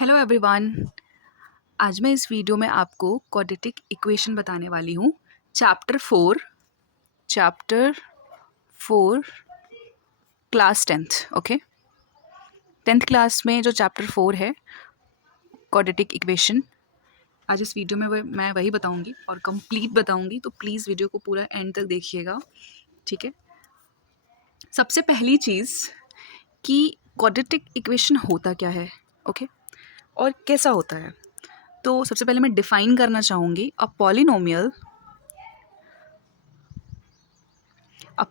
Hello everyone. आज मैं इस वीडियो में आपको क्वाड्रेटिक इक्वेशन बताने वाली हूँ। Chapter 4 class 10th। Okay, 10th class में जो चैप्टर 4 है क्वाड्रेटिक इक्वेशन, आज इस वीडियो में मैं वही बताऊंगी और कंप्लीट बताऊंगी, तो प्लीज़ वीडियो को पूरा एंड तक देखिएगा। ठीक है। सबसे पहली चीज़ कि क्वाड्रेटिक इक्वेशन होता क्या है, ओके, और कैसा होता है। तो सबसे पहले मैं डिफाइन करना चाहूँगी a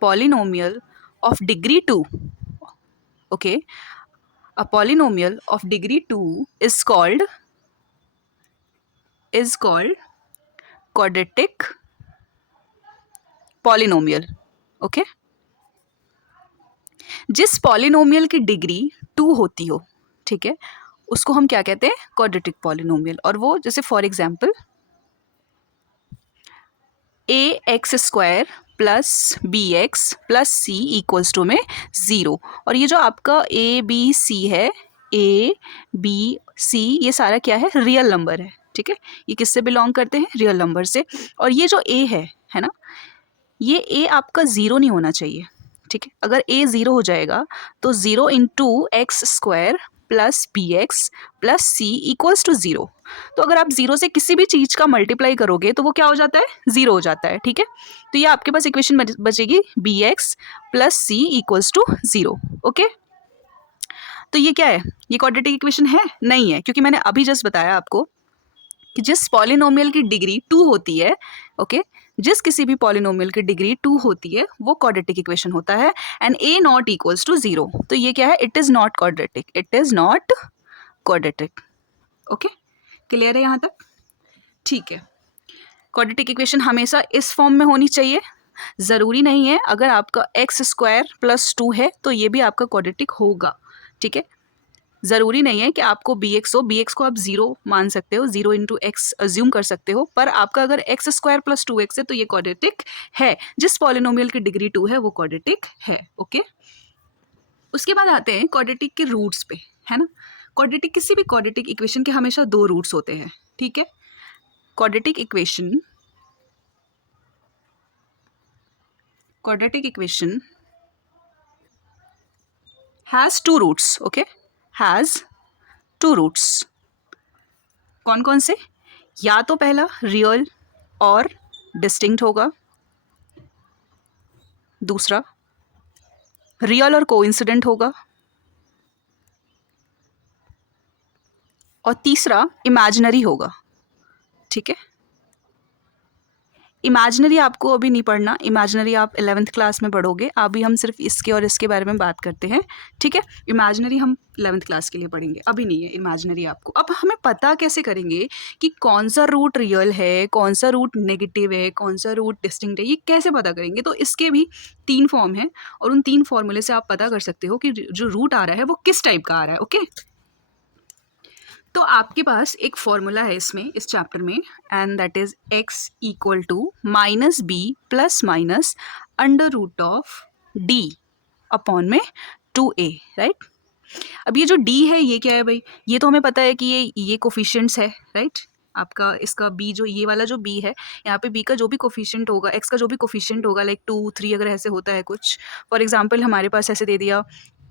polynomial of degree 2. Okay, a polynomial of degree 2 is called quadratic polynomial. Okay, जिस पॉलिनोमियल की डिग्री 2 होती हो, ठीक है, उसको हम क्या कहते हैं, क्वाड्रेटिक पॉलिनोमियल। और वो जैसे for example ax² plus bx plus c equals to में 0। और ये जो आपका a b c है, a b c, ये सारा क्या है, रियल नंबर है। ठीक है, ये किससे बिलोंग करते हैं, रियल नंबर से। और ये जो a है ना, ये a आपका 0 नहीं होना चाहिए। ठीक है, अगर a 0 हो जाएगा तो 0 into x² plus b x plus c equals to 0। तो अगर आप 0 से किसी भी चीज़ का मल्टीप्लाई करोगे तो वो क्या हो जाता है, 0 हो जाता है। ठीक है, तो ये आपके पास इक्वेशन बचेगी b x plus c equals to 0। Okay, तो ये क्या है, ये क्वाड्रेटिक इक्वेशन है नहीं है, क्योंकि मैंने अभी जस्ट बताया आपको कि जिस पॉलिनोमियल की डिग्री 2 होती है, ओके, जिस किसी भी पॉलिनोमियल की डिग्री 2 होती है वो क्वाड्रेटिक इक्वेशन होता है। And a not equals to 0, तो ये क्या है, it is not quadratic, it is not quadratic. Okay, clear है यहाँ तक? ठीक है, क्वाड्रेटिक इक्वेशन हमेशा इस फॉर्म में होनी चाहिए। ज़रूरी नहीं है अगर आपका x² प्लस 2 है तो ये भी आपका क्वाड्रेटिक होगा। ठीक है, ज़रूरी नहीं है कि आपको bx हो, bx को आप 0 मान सकते हो, 0 इंटू एक्स अज्यूम कर सकते हो, पर आपका अगर x² प्लस 2x है तो ये क्वाड्रेटिक है। जिस पॉलिनोमियल की डिग्री 2 है वो क्वाड्रेटिक है। ओके, उसके बाद आते हैं क्वाड्रेटिक के रूट्स पे, है ना। क्वाड्रेटिक, किसी भी क्वाड्रेटिक इक्वेशन के हमेशा 2 रूट्स होते हैं। ठीक है, quadratic equation has 2 roots. Okay, has 2 roots. कौन कौन से, या तो पहला रियल और डिस्टिंक्ट होगा, दूसरा रियल और कोइंसिडेंट होगा, और तीसरा इमेजिनरी होगा। ठीक है, इमेजिनरी आपको अभी नहीं पढ़ना, इमेजिनरी आप 11th क्लास में पढ़ोगे, अभी हम सिर्फ इसके और इसके बारे में बात करते हैं। ठीक है, इमेजिनरी हम 11th क्लास के लिए पढ़ेंगे, अभी नहीं है इमेजिनरी आपको। अब हमें पता कैसे करेंगे कि कौन सा रूट रियल है, कौन सा रूट नेगेटिव है, कौन सा रूट डिस्टिंक्ट है, ये कैसे पता करेंगे। तो इसके भी 3 फॉर्म हैं और उन 3 फॉर्मूले से आप पता कर सकते हो कि जो रूट आ रहा है वो किस टाइप का आ रहा है। ओके, तो आपके पास एक फॉर्मूला है इसमें, इस चैप्टर में, and that is x equal to minus b plus minus under root of d upon में 2a, राइट। अब ये जो d है ये क्या है भाई, ये तो हमें पता है कि ये कोफिशिएंट्स है, राइट। आपका इसका b, जो ये वाला जो b है, यहाँ पे b का जो भी कोफिशिएंट होगा, x का जो भी कोफिशिएंट होगा, लाइक 2 3 अगर ऐसे होता है कुछ, फॉर एग्जांपल हमारे पास ऐसे दे दिया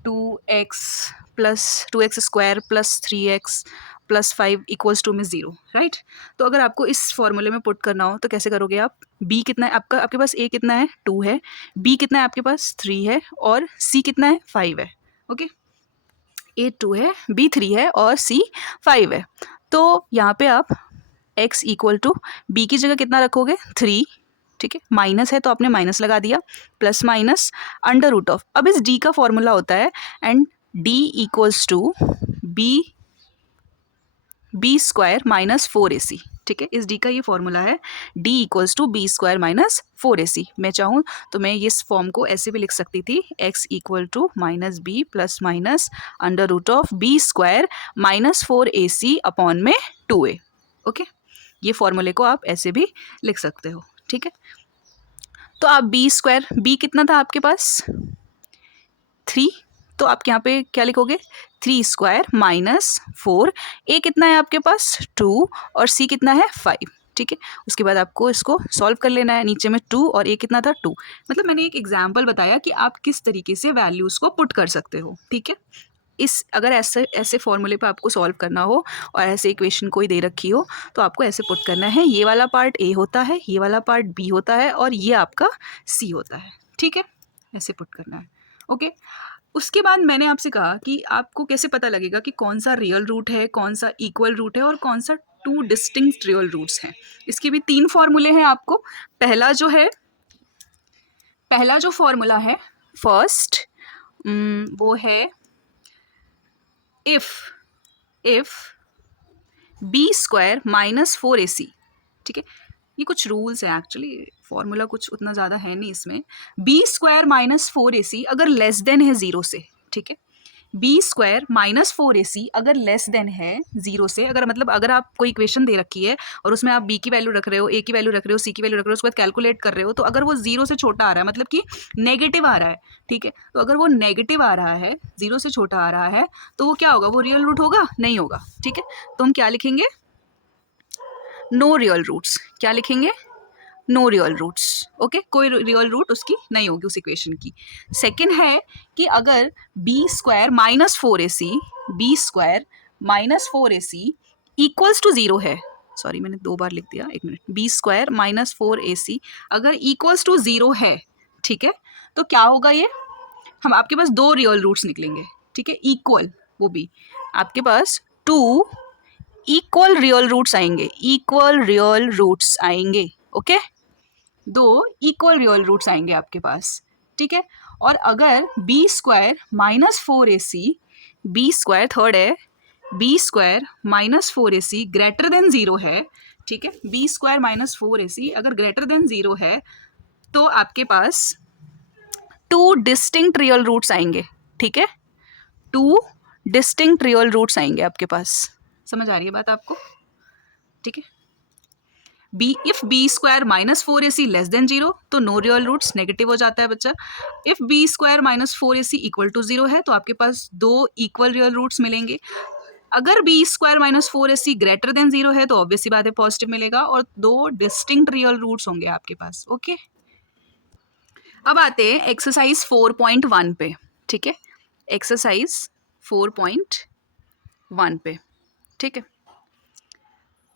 2x² plus 3x plus 5 equals to में 0, राइट। तो अगर आपको इस फॉर्मूले में पुट करना हो तो कैसे करोगे आप, b कितना है आपका, आपके पास a कितना है, 2 है, b कितना है आपके पास, 3 है, और c कितना है, 5 है। ओके, a 2 है, b 3 है और c 5 है। तो यहाँ पे आप x इक्वल टू b की जगह कितना रखोगे, 3। ठीक है, माइनस है तो आपने माइनस लगा दिया, plus minus under root of, अब इस d का फॉर्मूला होता है and d equals to b² minus 4ac। ठीक है, इस d का ये फॉर्मूला है, d equals to b² minus 4ac। मैं चाहूँ तो मैं इस फॉर्म को ऐसे भी लिख सकती थी, x equal to minus b plus minus under root of b² minus 4ac upon में 2a। ओके, ये फॉर्मूले को आप ऐसे भी लिख सकते हो। ठीक है, तो आप b² b कितना था आपके पास, 3, तो आप यहाँ पे क्या लिखोगे 3 स्क्वायर माइनस 4, ए कितना है आपके पास 2 और सी कितना है 5, ठीक है। उसके बाद आपको इसको सॉल्व कर लेना है, नीचे में 2 और ए कितना था 2। मतलब मैंने एक एग्जाम्पल बताया कि आप किस तरीके से वैल्यूज़ को पुट कर सकते हो, ठीक है। इस अगर ऐसे ऐसे फॉर्मूले पे आपको सॉल्व करना हो और ऐसे इक्वेशन कोई दे रखी हो तो आपको ऐसे पुट करना है, ये वाला पार्ट ए होता है, ये वाला पार्ट बी होता है और ये आपका सी होता है, ठीक है। ऐसे पुट करना है, ओके। उसके बाद मैंने आपसे कहा कि आपको कैसे पता लगेगा कि कौन सा रियल रूट है, कौन सा इक्वल रूट है और कौन सा 2 डिस्टिंक्ट रियल रूट्स हैं। इसके भी 3 फॉर्मूले हैं आपको। पहला जो फॉर्मूला है फर्स्ट, वो है if b square minus 4ac, ठीक है। ये कुछ रूल्स है एक्चुअली, फॉर्मूला कुछ उतना ज़्यादा है नहीं इसमें। बी स्क्वायर माइनस 4ac अगर लेस देन है 0 से, ठीक है। बी स्क्वायर माइनस 4ac अगर लेस देन है 0 से, अगर मतलब अगर आप कोई इक्वेशन दे रखी है और उसमें आप b की वैल्यू रख रहे हो, a की वैल्यू रख रहे हो, c की वैल्यू रख रहे हो, उसके बाद कैलकुलेट कर रहे हो, तो अगर वो 0 से छोटा आ रहा है मतलब कि नेगेटिव आ रहा है, ठीक है। तो अगर वो नेगेटिव आ रहा है, 0 से छोटा आ रहा है, तो वो क्या होगा, वो रियल रूट होगा नहीं होगा, ठीक है। तो हम क्या लिखेंगे, नो रियल रूट्स। क्या लिखेंगे, नो रियल रूट्स, ओके। कोई रियल रूट उसकी नहीं होगी उस इक्वेशन की। सेकंड है कि अगर B square minus 4ac, B square minus 4ac equals to 0 है, सॉरी मैंने 2 बार लिख दिया, 1 minute, B square minus 4ac अगर इक्वल्स टू 0 है, ठीक है, तो क्या होगा ये, हम आपके पास 2 रियल रूट्स निकलेंगे, ठीक है, इक्वल, वो भी आपके पास 2 इक्वल रियल रूट्स आएंगे, इक्वल रियल रूट्स आएंगे, ओके। 2 इक्वल रियल रूट्स आएंगे आपके पास, ठीक है। और अगर B square minus 4ac, B square third है, B square minus 4ac greater than 0 है, ठीक है। बी स्क्वायर माइनस 4ac अगर ग्रेटर देन 0 है तो आपके पास 2 डिस्टिंक्ट रियल रूट्स आएंगे, ठीक है। 2 डिस्टिंक्ट रियल रूट्स आएंगे आपके पास, समझ आ रही है बात आपको, ठीक है। B if b square minus 4ac less than 0 तो नो रियल रूट्स, नेगेटिव हो जाता है बच्चा। If b square minus 4ac equal to 0 है तो आपके पास 2 इक्वल रियल रूट्स मिलेंगे। अगर B square minus 4ac greater than 0 है तो ऑब्वियसली बात है पॉजिटिव मिलेगा और 2 डिस्टिंक्ट रियल रूट्स होंगे आपके पास, ओके। अब आते हैं एक्सरसाइज 4.1 पे, ठीक है। एक्सरसाइज 4.1 पे, ठीक है।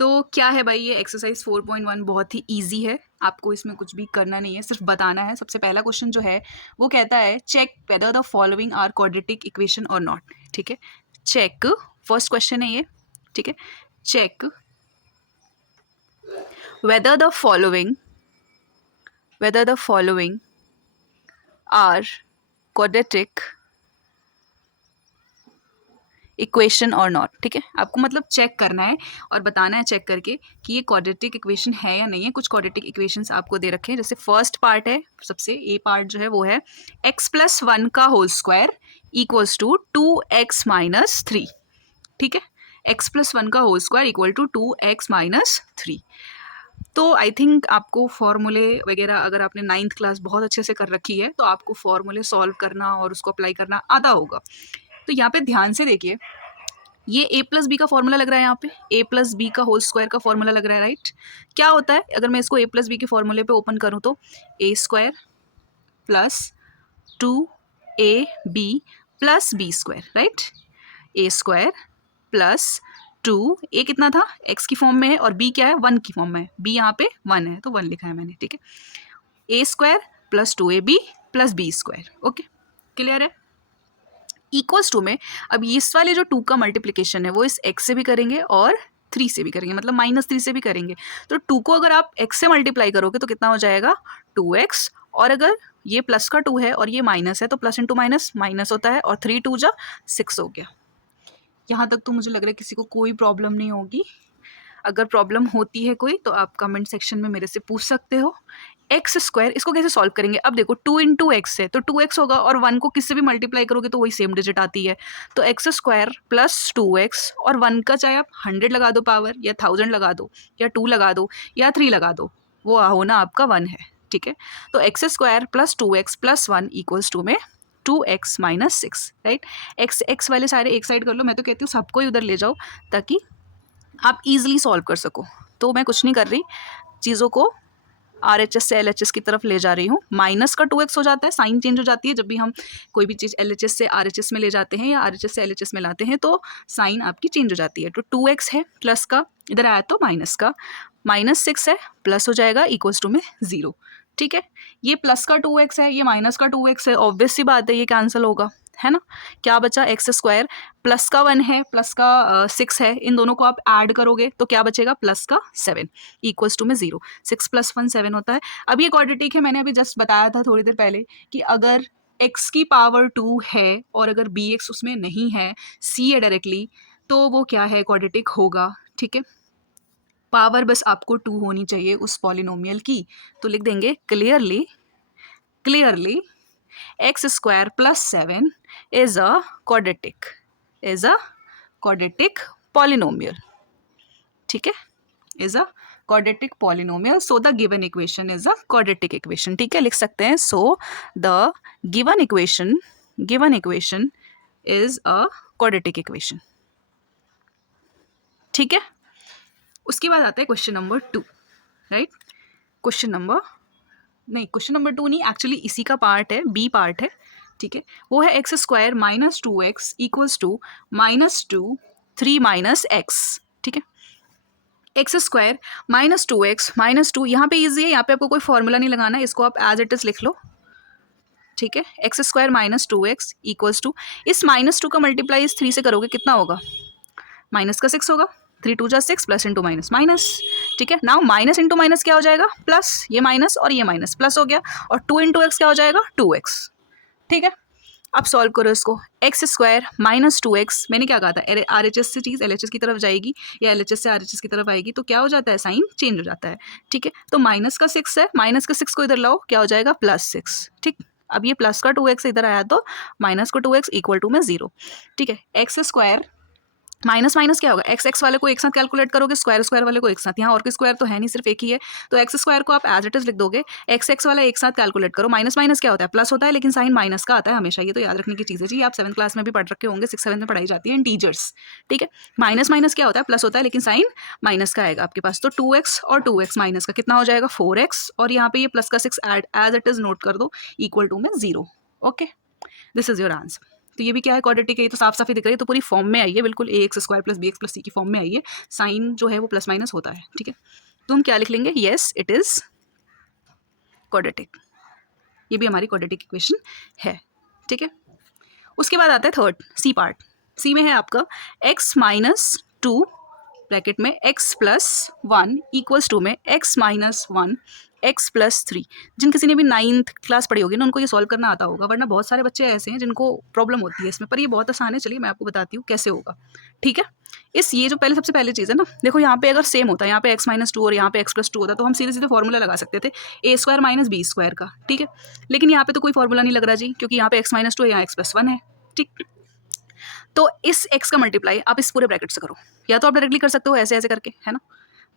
तो क्या है भाई ये एक्सरसाइज 4.1, बहुत ही इजी है, आपको इसमें कुछ भी करना नहीं है, सिर्फ बताना है। सबसे पहला क्वेश्चन जो है वो कहता है check whether the following are quadratic equation और नॉट, ठीक है। चेक, फर्स्ट क्वेश्चन है ये, ठीक है। Check whether the following are quadratic equation और नॉट, ठीक है। आपको मतलब चेक करना है और बताना है चेक करके कि ये क्वाड्रेटिक इक्वेशन है या नहीं है। कुछ क्वाड्रेटिक इक्वेशंस आपको दे रखे हैं, जैसे फर्स्ट पार्ट है, सबसे ए पार्ट जो है वो है x+1 का whole square equals to 2x minus 3, ठीक है। x+1 का whole square equal to 2x minus 3। तो आई थिंक आपको फॉर्मूले वगैरह अगर आपने 9th क्लास बहुत अच्छे से कर रखी है तो आपको फॉर्मूले सॉल्व करना और उसको अप्लाई करना आता होगा। तो यहाँ पे ध्यान से देखिए, ये a+b का फॉर्मूला लग रहा है, यहाँ पे a+b का होल स्क्वायर का फॉर्मूला लग रहा है, राइट। क्या होता है अगर मैं इसको a+b के फॉर्मूले पे ओपन करूँ तो a square plus 2ab plus b square, right. a square plus 2a कितना था x की फॉर्म में है और b क्या है 1 की फॉर्म में है, b यहाँ पे 1 है तो 1 लिखा है मैंने, ठीक है। a square plus 2ab plus b square, okay, clear है। इक्वल्स टू में अब इस वाले जो 2 का मल्टीप्लिकेशन है वो इस x से भी करेंगे और 3 से भी करेंगे, मतलब -3 से भी करेंगे। तो 2 को अगर आप x से मल्टीप्लाई करोगे तो कितना हो जाएगा 2x, और अगर ये प्लस का 2 है और ये माइनस है तो प्लस इंटू माइनस माइनस होता है और 3 2 जा 6 हो गया। यहाँ तक तो मुझे लग रहा है किसी को कोई प्रॉब्लम नहीं होगी। अगर प्रॉब्लम होती है कोई तो आप कमेंट सेक्शन में मेरे से पूछ सकते हो। एक्स स्क्वायर इसको कैसे सॉल्व करेंगे, अब देखो 2 इंटू एक्स है तो 2x होगा और 1 को किससे भी मल्टीप्लाई करोगे तो वही सेम डिजिट आती है। तो एक्स स्क्वायर प्लस 2x और 1 का चाहे आप 100 लगा दो पावर या 1000 लगा दो या 2 लगा दो या 3 लगा दो, वो होना आपका 1 है, ठीक है। तो x square plus 2x plus 1 equals to में 2x माइनस 6, राइट। एक्स वाले सारे एक साइड कर लो, मैं तो कहती हूँ सबको ही उधर ले जाओ ताकि आप इजीली सॉल्व कर सको। तो मैं कुछ नहीं कर रही, चीज़ों को RHS से LHS की तरफ ले जा रही हूँ। माइनस का 2x हो जाता है, साइन चेंज हो जाती है जब भी हम कोई भी चीज़ LHS से RHS में ले जाते हैं या RHS से LHS में लाते हैं तो साइन आपकी चेंज हो जाती है। तो 2x है प्लस का, इधर आया तो माइनस का, माइनस 6 है प्लस हो जाएगा इक्वल्स टू में 0, ठीक है। ये प्लस का 2x है, ये माइनस का 2x है, ऑब्वियस सी बात है ये कैंसिल होगा, है ना। क्या बचा, एक्स स्क्वायर, प्लस का 1 है, प्लस का 6 है, इन दोनों को आप ऐड करोगे तो क्या बचेगा, प्लस का 7 इक्वल्स टू में 0। 6 + 1 7 होता है। अब ये क्वाड्रेटिक है, मैंने अभी जस्ट बताया था थोड़ी देर पहले कि अगर x की पावर 2 है और अगर bx उसमें नहीं है, c है डायरेक्टली, तो वो क्या है, क्वाड्रेटिक होगा, ठीक है। पावर बस आपको 2 होनी चाहिए उस पॉलिनोमियल की, तो लिख देंगे clearly x square plus 7 is a quadratic polynomial, ठीक है, is a quadratic polynomial, so the given equation is a quadratic equation, ठीक है, लिख सकते हैं। so the given equation is a quadratic equation, ठीक है। उसके बाद आता है question number 2, right. Question number 2 नहीं, एक्चुअली इसी का पार्ट है, बी पार्ट है, ठीक है। वो है x square minus 2x equals to -2 3 minus x, ठीक है। X square minus 2x minus 2, यहाँ पे ईजी है, यहाँ पे आपको कोई फॉर्मूला नहीं लगाना है, इसको आप एज इट इज लिख लो, ठीक है। X square minus 2x equals to, इस -2 का मल्टीप्लाई इस 3 से करोगे कितना होगा, माइनस का 6 होगा, 3 2 जा 6, प्लस इंटू माइनस माइनस, ठीक है। नाउ माइनस इंटू माइनस क्या हो जाएगा, प्लस, ये माइनस और ये माइनस प्लस हो गया, और 2 इंटू एक्स क्या हो जाएगा, 2x, ठीक है। अब सॉल्व करो इसको, एक्स स्क्वायर माइनस 2x, मैंने क्या कहा था, RHS से चीज़ LHS की तरफ जाएगी या LHS से RHS की तरफ आएगी तो क्या हो जाता है, साइन चेंज हो जाता है, ठीक है। तो माइनस का 6 है, माइनस का 6 को इधर लाओ, क्या हो जाएगा, +6, ठीक। अब ये प्लस का 2x इधर आया तो माइनस का 2x इक्वल टू में 0, ठीक है। एक्स स्क्वायर माइनस माइनस क्या होगा, एक्स वाले को एक साथ कैलकुलेट करोगे, स्क्वायर वाले को एक साथ, यहाँ और कोई स्क्वायर तो है नहीं, सिर्फ एक ही है, तो एक्स स्क्वायर को आप एज इट इज लिख दोगे, एक्स वाला एक साथ कैलकुलेट करो, माइनस माइनस क्या होता है, प्लस होता है, लेकिन साइन माइनस का आता है हमेशा, ये तो याद रखने की चीज़ है जी, आप 7th क्लास में भी पढ़ रखे होंगे, 6 7 में पढ़ाई जाती है इंटीजर्स, ठीक है। माइनस माइनस क्या होता है, प्लस होता है, लेकिन साइन माइनस का आएगा आपके पास, तो 2x और 2x माइनस का कितना हो जाएगा, 4x, और यहाँ पे ये प्लस का 6 add as it is note कर दो, इक्वल टू में 0, okay, this is your answer. तो ये भी क्या है, क्वाड्रेटिक है, ये तो साफ साफ ही दिख रही है, तो पूरी फॉर्म में आई है, बिल्कुल ax square plus bx plus c की फॉर्म में आई है, साइन जो है वो प्लस माइनस होता है, ठीक है। तो हम क्या लिख लेंगे, येस इट इज क्वाड्रेटिक, ये भी हमारी क्वाड्रेटिक इक्वेशन है, ठीक है। उसके बाद आता है थर्ड सी पार्ट, सी में है आपका x माइनस 2 ब्रैकेट में x प्लस 1 इक्वल्स टू में x माइनस 1 x प्लस 3। जिन किसी ने भी 9th क्लास पढ़ी होगी ना उनको ये सॉल्व करना आता होगा, वरना बहुत सारे बच्चे ऐसे हैं जिनको प्रॉब्लम होती है इसमें, पर ये बहुत आसान है, चलिए मैं आपको बताती हूँ कैसे होगा, ठीक है। ये जो सबसे पहले चीज़ है ना, देखो यहाँ पे अगर सेम होता है, यहाँ पे x माइनस 2 और यहाँ पे x प्लस 2 होता तो हम सीधे सीधे फॉर्मूला लगा सकते थे a square minus b square का, ठीक है। लेकिन यहाँ पे तो कोई फॉर्मूला नहीं लग रहा जी, क्योंकि यहाँ पे x माइनस 2 है, यहाँ x प्लस 1 है, ठीक। तो इस x का मल्टीप्लाई आप इस पूरे ब्रैकेट से करो, या तो आप डायरेक्टली कर सकते हो ऐसे ऐसे करके, है ना,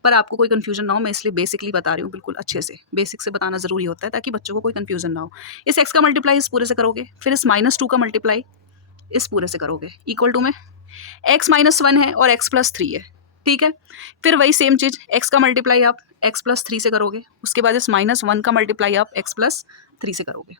पर आपको कोई कन्फ्यूजन ना हो, मैं इसलिए बेसिकली बता रही हूँ, बिल्कुल अच्छे से बेसिक से बताना ज़रूरी होता है ताकि बच्चों को कोई कन्फ्यूजन ना हो। इस x का मल्टीप्लाई इस पूरे से करोगे, फिर इस -2 का मल्टीप्लाई इस पूरे से करोगे, इक्वल टू में x माइनस 1 है और x प्लस 3 है, ठीक है। फिर वही सेम चीज़, x का मल्टीप्लाई आप x प्लस 3 से करोगे, उसके बाद इस -1 का मल्टीप्लाई आप x प्लस 3 से करोगे,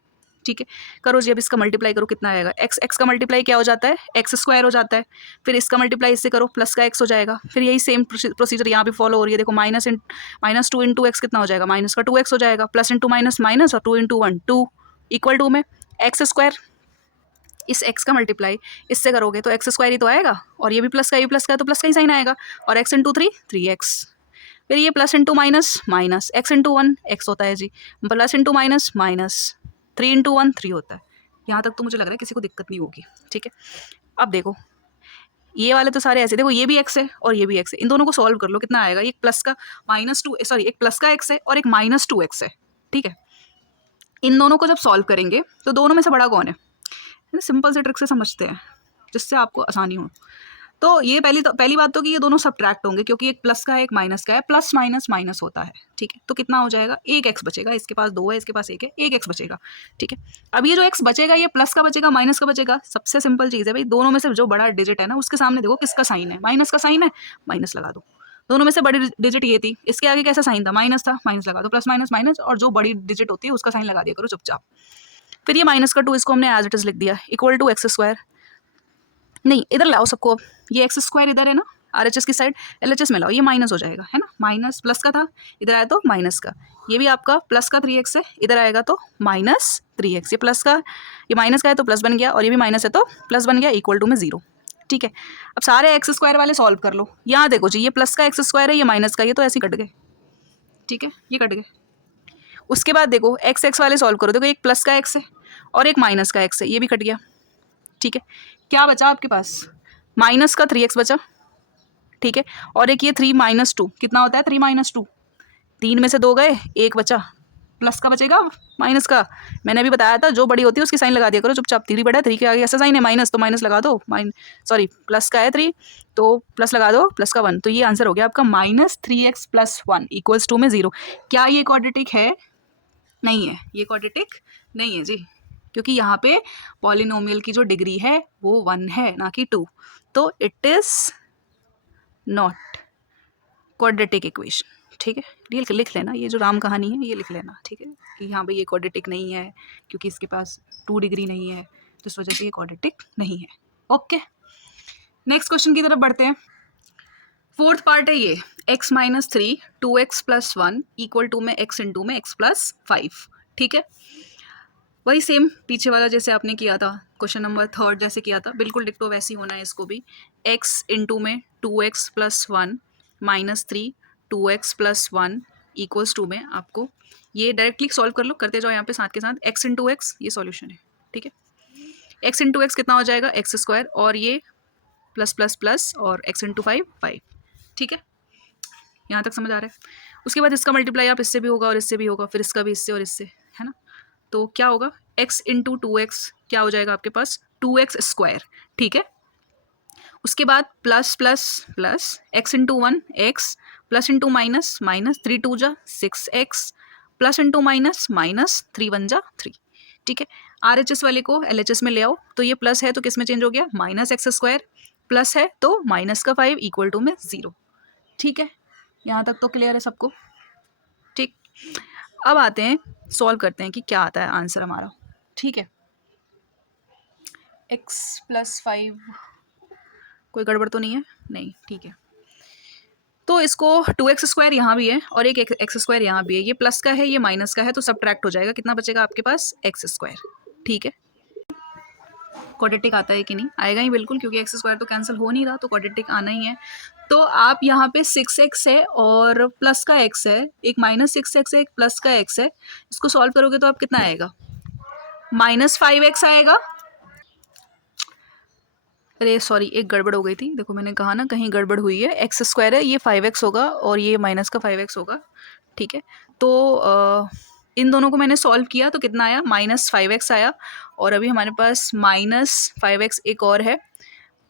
ठीक है। करो जी, अब इसका मल्टीप्लाई करो, कितना आएगा, x का मल्टीप्लाई क्या हो जाता है, एक्स स्क्वायर हो जाता है, फिर इसका मल्टीप्लाई इससे करो, प्लस का x हो जाएगा, फिर यही सेम प्रोसीजर यहाँ पे फॉलो हो रही है, देखो -2 इंटू एक्स कितना हो जाएगा, माइनस का 2x हो जाएगा, प्लस इंटू माइनस माइनस, और 2 इंटू 1 2 इक्वल टू में एक्स स्क्वायर, इस x का मल्टीप्लाई इससे करोगे तो एक्स स्क्वायर ही तो आएगा, और ये भी प्लस का, ये प्लस का है तो प्लस का ही साइन आएगा, और x इंटू 3 3x, फिर ये plus into minus minus, x into 1 x होता है जी, plus into minus minus, 3 into 1 3 होता है। यहाँ तक तो मुझे लग रहा है किसी को दिक्कत नहीं होगी, ठीक है। अब देखो ये वाले तो सारे ऐसे, देखो ये भी x है और ये भी x है, इन दोनों को सॉल्व कर लो, कितना आएगा, एक प्लस का एक प्लस का x है और एक -2x है, ठीक है। इन दोनों को जब सॉल्व करेंगे तो दोनों में से बड़ा कौन है, सिंपल से ट्रिक से समझते हैं जिससे आपको आसानी हो। तो ये पहली बात तो कि ये दोनों सब्ट्रैक्ट होंगे क्योंकि एक प्लस का है एक माइनस का है, प्लस माइनस माइनस होता है, ठीक है। तो कितना हो जाएगा, एक एक्स बचेगा, इसके पास 2 है इसके पास 1 है, एक एक्स बचेगा, ठीक है। अब ये जो एक्स बचेगा ये प्लस का बचेगा माइनस का बचेगा, सबसे सिंपल चीज़ है भाई, दोनों में से जो बड़ा डिजिट है ना उसके सामने देखो किसका साइन है, माइनस का साइन है, माइनस लगा दो। दोनों में से बड़ी डिजिट ये थी, इसके आगे कैसा साइन था, माइनस था, माइनस लगा दो, प्लस माइनस माइनस, और जो बड़ी डिजिट होती है उसका साइन लगा दिया करो चुपचाप। फिर ये माइनस का 2 इसको हमने एज इट इज लिख दिया, इक्वल टू एक्स स्क्वायर, नहीं इधर लाओ सबको, अब ये एक्स स्क्वायर इधर है ना RHS की साइड, LHS में लाओ, ये माइनस हो जाएगा है ना, माइनस प्लस का था, इधर आया तो माइनस का, ये भी आपका प्लस का 3x है, इधर आएगा तो माइनस 3x, ये प्लस का, ये माइनस का है तो प्लस बन गया, और ये भी माइनस है तो प्लस बन गया, इक्वल टू में 0, ठीक है। अब सारे एक्स स्क्वायर वाले सॉल्व कर लो, यहाँ देखो जी ये प्लस का एक्स स्क्वायर है, ये माइनस का, ये तो ऐसे ही कट गए, ठीक है, ये कट गए। उसके बाद देखो एक्स एक्स वाले सॉल्व करो, देखो एक प्लस का एक्स है और एक माइनस का एक्स है, ये भी कट गया, ठीक है। क्या बचा आपके पास, माइनस का 3x बचा, ठीक है, और एक ये 3 माइनस 2 कितना होता है, 3 माइनस 2, 3 में से 2 गए, एक बचा, प्लस का बचेगा माइनस का, मैंने अभी बताया था जो बड़ी होती है उसकी साइन लगा दिया करो चुपचाप, 3 बड़ा है, 3 के आगे ऐसा साइन है माइनस, तो माइनस लगा दो, सॉरी प्लस का है 3 तो प्लस लगा दो, प्लस का 1, तो ये आंसर हो गया आपका -3x + 1 = 2 में 0। क्या ये क्वाड्रेटिक है, नहीं है, ये क्वाड्रेटिक नहीं है जी, क्योंकि यहाँ पे पॉलिनोमियल की जो डिग्री है वो 1 है ना कि 2, तो it is not quadratic equation, ठीक है। ये लिख लेना, ये जो राम कहानी है ये लिख लेना, ठीक है, कि हाँ भाई ये क्वाड्रेटिक नहीं है क्योंकि इसके पास 2 डिग्री नहीं है, तो इस वजह से ये क्वाड्रेटिक नहीं है। ओके, नेक्स्ट क्वेश्चन की तरफ बढ़ते हैं। फोर्थ पार्ट है ये, x - 3 2x + 1 = में x इंटू में x + 5, ठीक है। वही सेम पीछे वाला जैसे आपने किया था, क्वेश्चन नंबर 3 जैसे किया था, बिल्कुल डिक्टो वैसे ही होना है इसको भी, x इंटू में 2x + 1 -3 2x + 1 = में आपको ये डायरेक्टली सॉल्व कर लो, करते जाओ यहाँ पे साथ के साथ, x इंटू एक्स ये सॉल्यूशन है, ठीक है। x इंटू एक्स कितना हो जाएगा, एक्स स्क्वायर, और ये प्लस प्लस प्लस, और x इंटू 5 5, ठीक है, यहाँ तक समझ आ रहा है। उसके बाद इसका मल्टीप्लाई आप इससे भी होगा और इससे भी होगा, फिर इसका भी इससे और इससे, है ना। तो क्या होगा, x इंटू 2x क्या हो जाएगा आपके पास, 2x², ठीक है। उसके बाद plus plus plus x into 1 x, plus into minus minus, 3 2 जा 6x, plus into minus minus, 3 1 जा 3, ठीक है। RHS वाले को LHS में ले आओ, तो ये प्लस है तो किस में चेंज हो गया, -x², प्लस है तो माइनस का 5 = में 0, ठीक है। यहाँ तक तो क्लियर है सबको, ठीक। अब आते हैं सॉल्व करते हैं कि क्या आता है आंसर हमारा, ठीक है। x + 5 कोई गड़बड़ तो नहीं है, नहीं, ठीक है। तो इसको 2x² यहाँ भी है और एक x² यहाँ भी है, ये प्लस का है ये माइनस का है, तो सब्ट्रैक्ट हो जाएगा, कितना बचेगा आपके पास, x², ठीक है। क्वाड्रेटिक आता है कि नहीं, आएगा ही बिल्कुल, क्योंकि x² तो कैंसिल हो नहीं रहा, तो क्वाड्रेटिक आना ही है। तो आप यहाँ पे 6x है और प्लस का x है, एक -6x है एक प्लस का x है, इसको सॉल्व करोगे तो आप कितना आएगा, -5x आएगा। अरे सॉरी, एक गड़बड़ हो गई थी, देखो मैंने कहा ना कहीं गड़बड़ हुई है, x² है ये 5x होगा और ये माइनस का 5x होगा, ठीक है। तो इन दोनों को मैंने सॉल्व किया तो कितना आया, -5x आया, और अभी हमारे पास -5x एक और है।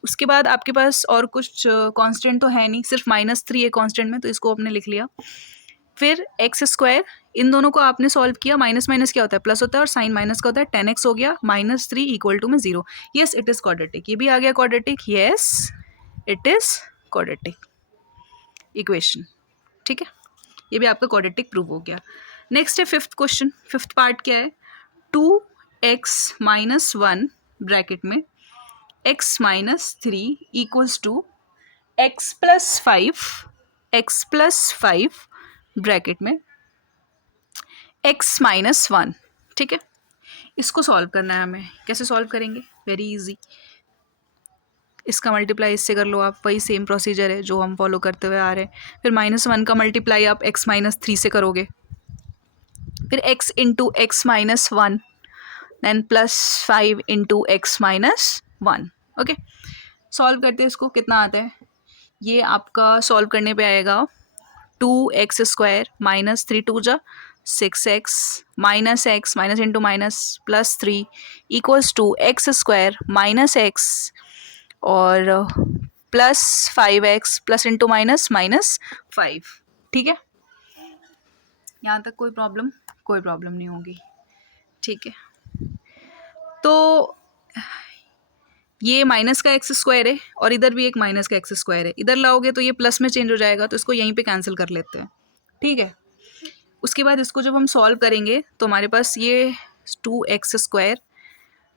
उसके बाद आपके पास और कुछ कांस्टेंट तो है नहीं, सिर्फ -3 है कांस्टेंट में, तो इसको आपने लिख लिया। फिर x², इन दोनों को आपने सॉल्व किया, माइनस माइनस क्या होता है, प्लस होता है, और साइन माइनस का होता है, 10x हो गया, -3 = में 0, येस इट इज़ क्वाड्रेटिक, ये भी आ गया quadratic, yes it is quadratic equation, ठीक है। ये भी आपका क्वाड्रेटिक प्रूव हो गया। नेक्स्ट है फिफ्थ क्वेश्चन, फिफ्थ पार्ट क्या है, 2x - 1 ब्रैकेट में x - 3 = x + 5 ब्रैकेट में x - 1, ठीक है। इसको सॉल्व करना है हमें, कैसे सॉल्व करेंगे, वेरी इजी, इसका मल्टीप्लाई इससे कर लो आप, वही सेम प्रोसीजर है जो हम फॉलो करते हुए आ रहे हैं। फिर -1 का मल्टीप्लाई आप x - 3 से करोगे, फिर x into x - 1 then +5 into x - 1, okay. Solve करते हैं इसको, कितना आता है, ये आपका सॉल्व करने पे आएगा 2x² -3 2 जा 6x -x minus into minus +3 = x² - x, और plus 5x plus into minus minus 5। ठीक है, यहाँ तक कोई प्रॉब्लम नहीं होगी। ठीक है, तो ये माइनस का एक्स स्क्वायर है और इधर भी एक माइनस का एक्स स्क्वायर है, इधर लाओगे तो ये प्लस में चेंज हो जाएगा, तो इसको यहीं पे कैंसिल कर लेते हैं। ठीक है, उसके बाद इसको जब हम सॉल्व करेंगे तो हमारे पास ये 2x²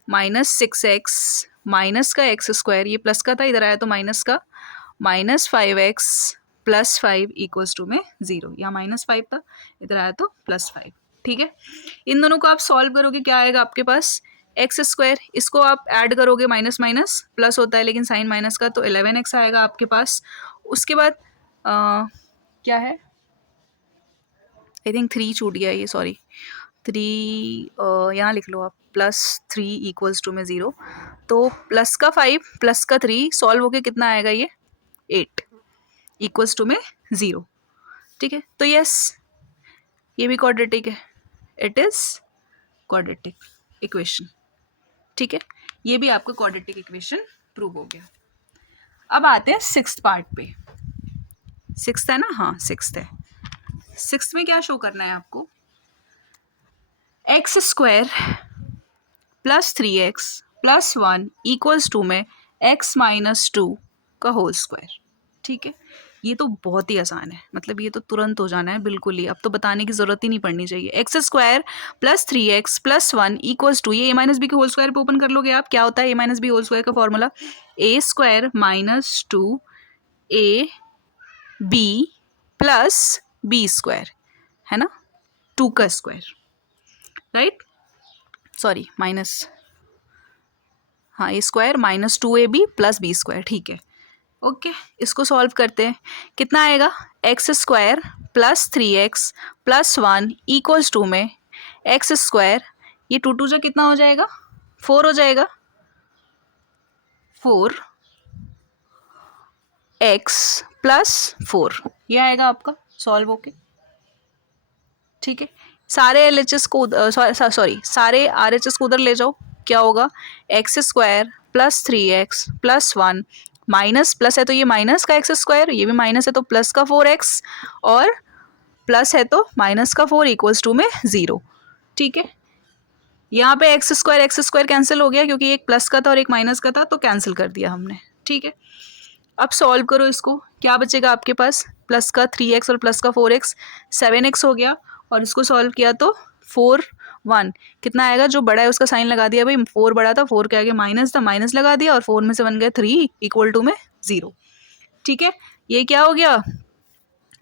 माइनस 6x माइनस का एक्स स्क्वायर, ये प्लस का था इधर आया तो माइनस का, minus 5x plus 5 equals to में 0। यहाँ -5 था इधर आया तो +5। ठीक है, इन दोनों को आप सॉल्व करोगे क्या आएगा आपके पास x², इसको आप ऐड करोगे माइनस माइनस प्लस होता है लेकिन साइन माइनस का, तो 11x आएगा आपके पास। उसके बाद क्या है, आई थिंक 3 छूट गया ये, सॉरी 3 यहाँ लिख लो आप, +3 इक्वल्स टू में 0। तो प्लस का 5 प्लस का 3 सॉल्व होके कितना आएगा ये 8 इक्वल्स टू में 0। ठीक है, तो यस ये भी क्वाड्रेटिक है, इट इज़ क्वाड्रेटिक इक्वेशन। ठीक है, ये भी आपका क्वाड्रेटिक इक्वेशन प्रूव हो गया। अब आते हैं सिक्स्थ पार्ट पे। सिक्स्थ है ना, हाँ सिक्स्थ है। सिक्स्थ में क्या शो करना है आपको, x² plus 3x plus 1 equals to में x माइनस 2 का होल स्क्वायर। ठीक है, ये तो बहुत ही आसान है, मतलब ये तो तुरंत हो जाना है बिल्कुल ही, अब तो बताने की ज़रूरत ही नहीं पड़नी चाहिए। x² plus 3x plus 1 equals two, ये a माइनस बी के होल स्क्वायर पे ओपन कर लोगे आप, क्या होता है a minus B whole square का formula, a² minus 2 ab plus b² है ना, 2 का स्क्वायर, राइट, सॉरी माइनस, हाँ a² minus 2ab plus b²। ठीक है, ओके, इसको सॉल्व करते हैं, कितना आएगा x² plus 3x plus 1 equals to में x², ये 2 2 जा कितना हो जाएगा 4 हो जाएगा, 4x प्लस 4, ये आएगा आपका सॉल्व होके। ठीक है, सारे LHS को सारे RHS को उधर ले जाओ, क्या होगा x² plus 3x plus 1 minus plus है तो ये माइनस का x², ये भी माइनस है तो प्लस का 4x, और प्लस है तो माइनस का 4 इक्वल्स टू में 0। ठीक है, यहाँ पे x² कैंसिल हो गया क्योंकि एक प्लस का था और एक माइनस का था, तो कैंसिल कर दिया हमने। ठीक है, अब सॉल्व करो इसको, क्या बचेगा आपके पास, प्लस का 3x और प्लस का 4x 7x हो गया, और इसको सॉल्व किया तो 4 1 कितना आएगा, जो बड़ा है उसका साइन लगा दिया भाई, 4 बड़ा था, 4 के आगे माइनस था, माइनस लगा दिया, और 4 में से बन गया 3 इक्वल टू में 0। ठीक है, ये क्या हो गया,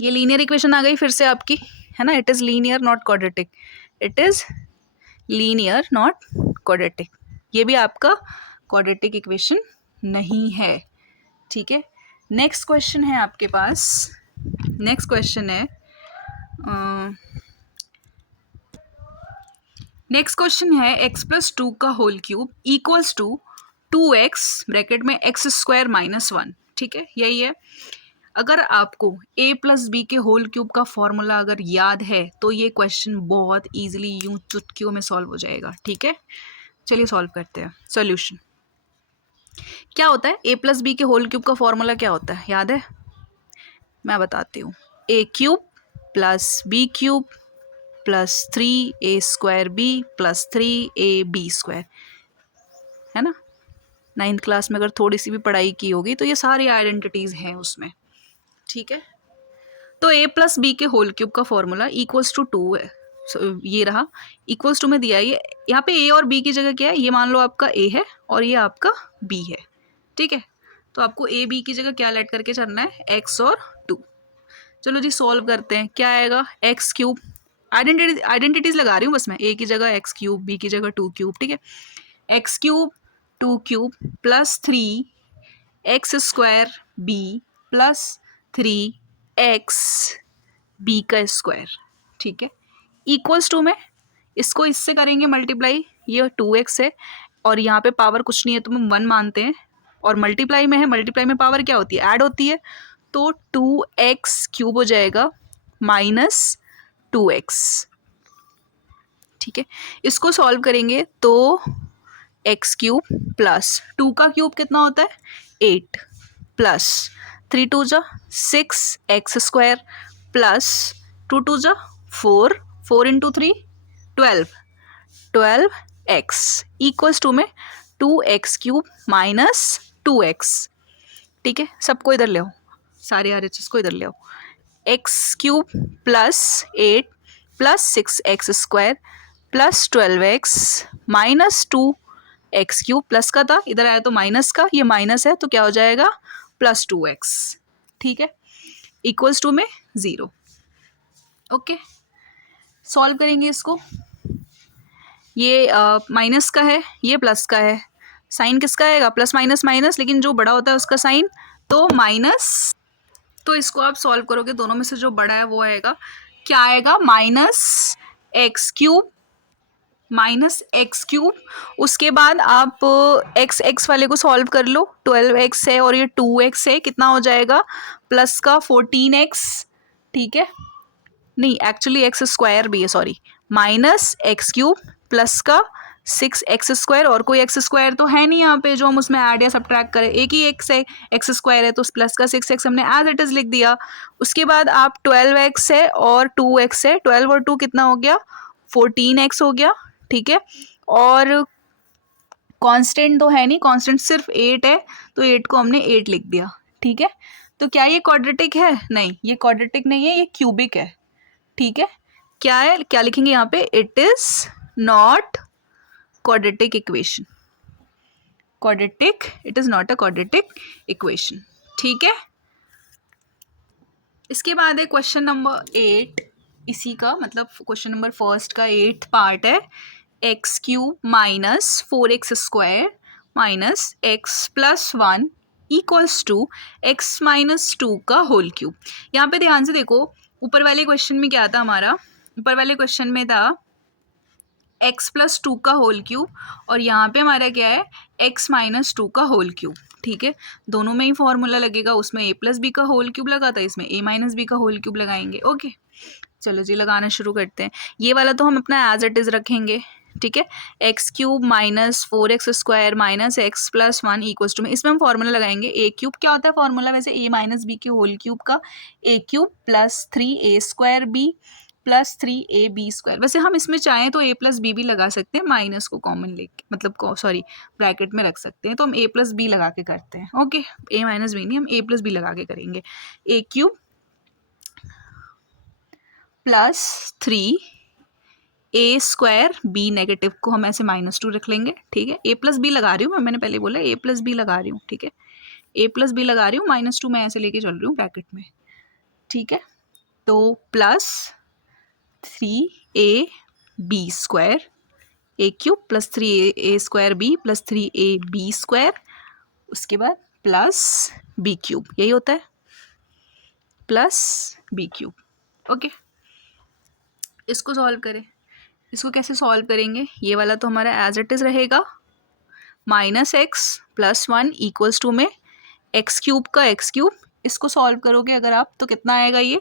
ये लीनियर इक्वेशन आ गई फिर से आपकी, है ना, it is linear not quadratic, it is linear not quadratic, ये भी आपका क्वाड्रेटिक इक्वेशन नहीं है। ठीक है, नेक्स्ट क्वेश्चन है आपके पास, नेक्स्ट क्वेश्चन है x प्लस 2 का होल cube equals to 2x bracket में x² माइनस 1। ठीक है, यही है। अगर आपको a प्लस बी के होल क्यूब का फॉर्मूला अगर याद है तो ये क्वेश्चन बहुत इजीली यूं चुटकियों में सॉल्व हो जाएगा। ठीक है, चलिए सॉल्व करते हैं। सॉल्यूशन क्या होता है, a प्लस बी के होल क्यूब का फॉर्मूला क्या होता है, याद है, मैं बताती हूँ, a³ plus b³ plus 3a² b plus 3ab², है ना, 9th क्लास में अगर थोड़ी सी भी पढ़ाई की होगी तो ये सारी आइडेंटिटीज़ हैं उसमें। ठीक है, तो a प्लस बी के होल क्यूब का फॉर्मूला इक्वल्स टू 2 है, ये रहा, इक्वल्स टू में दिया है, ये यहाँ पे a और b की जगह क्या है, ये मान लो आपका a है और ये आपका b है। ठीक है, तो आपको a b की जगह क्या ऐड करके चलना है, x और 2। चलो जी सॉल्व करते हैं, क्या आएगा, x³ आइडेंटिटीज लगा रही हूँ बस मैं, a की जगह x³ b की जगह 2³ ठीक है, x³ 2³ plus 3x² b plus 3x b का स्क्वायर। ठीक है, इक्वल्स टू में इसको इससे करेंगे मल्टीप्लाई, ये 2x है और यहाँ पे पावर कुछ नहीं है तो हम 1 मानते हैं, और मल्टीप्लाई में है, मल्टीप्लाई में पावर क्या होती है, ऐड होती है, तो 2x³ हो जाएगा माइनस 2x। ठीक है, इसको सॉल्व करेंगे तो x³ प्लस 2 का क्यूब कितना होता है 8, plus 3 2 6 x² plus 2 2 4 4 into 3 12 equals to में 2x³ माइनस 2x। ठीक है, सबको इधर ले आओ, सारे RHS को इधर ले आओ। x³ plus 8 plus 6x² plus 12x minus 2x³ plus का था, इधर आया तो माइनस का, ये माइनस है तो क्या हो जाएगा प्लस 2x। ठीक है, इक्वल्स टू में 0। ओके, सॉल्व करेंगे इसको। ये माइनस का है, ये प्लस का है, साइन किसका आएगा प्लस माइनस माइनस, लेकिन जो बड़ा होता है उसका साइन तो माइनस। तो इसको आप सॉल्व करोगे, दोनों में से जो बड़ा है वो आएगा, क्या आएगा -x³ उसके बाद आप x वाले को सॉल्व कर लो, 12x है और ये 2x है, कितना हो जाएगा प्लस का 14x। ठीक है, नहीं एक्चुअली x² भी है, सॉरी, -x³ प्लस का 6x² और कोई x² तो है नहीं यहाँ पे जो हम उसमें ऐड या सब्ट्रैक्ट करें, एक ही x है, x² है तो प्लस का 6x हमने एज इट इज लिख दिया। उसके बाद आप 12x है और 2x है, 12 और 2 कितना हो गया 14x हो गया। ठीक है, और कांस्टेंट तो है नहीं, कांस्टेंट सिर्फ 8 है तो 8 को हमने 8 लिख दिया। ठीक है, तो क्या ये क्वाड्रेटिक है? नहीं, ये क्वाड्रेटिक नहीं है, ये क्यूबिक है। ठीक है, क्या है, क्या लिखेंगे यहाँ पे, it is not quadratic equation, quadratic, it is not a quadratic equation. ठीक है, इसके बाद है क्वेश्चन नंबर 8, इसी का मतलब क्वेश्चन नंबर फर्स्ट का 8th पार्ट है, x³ minus 4x² minus x plus 1 equals to x minus 2 का होल क्यूब। यहाँ पे ध्यान से देखो, ऊपर वाले क्वेश्चन में क्या था हमारा, ऊपर वाले क्वेश्चन में था x प्लस 2 का होल क्यूब और यहाँ पे हमारा क्या है x माइनस 2 का होल क्यूब। ठीक है, दोनों में ही फॉर्मूला लगेगा, उसमें a प्लस बी का होल क्यूब लगा था, इसमें a माइनस बी का होल क्यूब लगाएंगे। ओके, चलो जी लगाना शुरू करते हैं। ये वाला तो हम अपना एज इट इज़ रखेंगे। ठीक है, x³ minus 4x² minus x plus 1 equals to में, इसमें हम फॉर्मूला लगाएंगे a³ क्या होता है फॉर्मूला वैसे, a माइनस बी के होल क्यूब का, a³ plus 3a² plus 3ab²। वैसे हम इसमें चाहें तो a प्लस बी भी लगा सकते हैं, माइनस को कॉमन लेके, मतलब सॉरी ब्रैकेट में रख सकते हैं, तो हम a प्लस बी लगा के करते हैं। ओके, a माइनस बी नहीं, हम a प्लस बी लगा के करेंगे। a³ plus 3a² b negative को हम ऐसे -2 रख लेंगे। ठीक है, a प्लस बी लगा रही हूँ मैंने पहले बोला a प्लस बी लगा रही हूँ। ठीक है, a प्लस बी लगा रही हूँ, -2 मैं ऐसे लेके चल रही हूँ ब्रैकेट में। ठीक है, तो plus 3ab² a³ plus 3a² b plus 3ab², उसके बाद प्लस b³, यही होता है प्लस b³। ओके, इसको सॉल्व करें, इसको कैसे सॉल्व करेंगे, ये वाला तो हमारा एज इट इज़ रहेगा, -x प्लस 1 इक्वल्स टू में x³ का x³, इसको सॉल्व करोगे अगर आप तो कितना आएगा, ये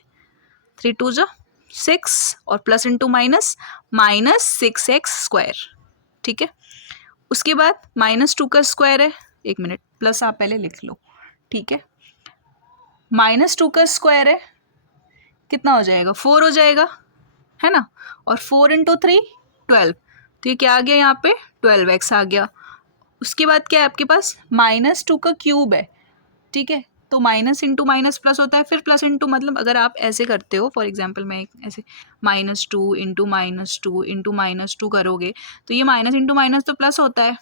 3 2 6 और प्लस इंटू माइनस -6x²। ठीक है, उसके बाद -2 का स्क्वायर है, एक मिनट प्लस आप पहले लिख लो। ठीक है, -2 का स्क्वायर है, कितना हो जाएगा 4 हो जाएगा, है ना, और 4 इंटू 3 12, तो ये क्या आ गया यहाँ पे 12x आ गया। उसके बाद क्या है आपके पास -2 का क्यूब है। ठीक है, तो माइनस इंटू माइनस प्लस होता है, फिर प्लस इंटू, मतलब अगर आप ऐसे करते हो, फॉर एग्जांपल मैं ऐसे -2 इंटू -2 इंटू -2 करोगे तो ये माइनस इंटू माइनस तो प्लस होता है।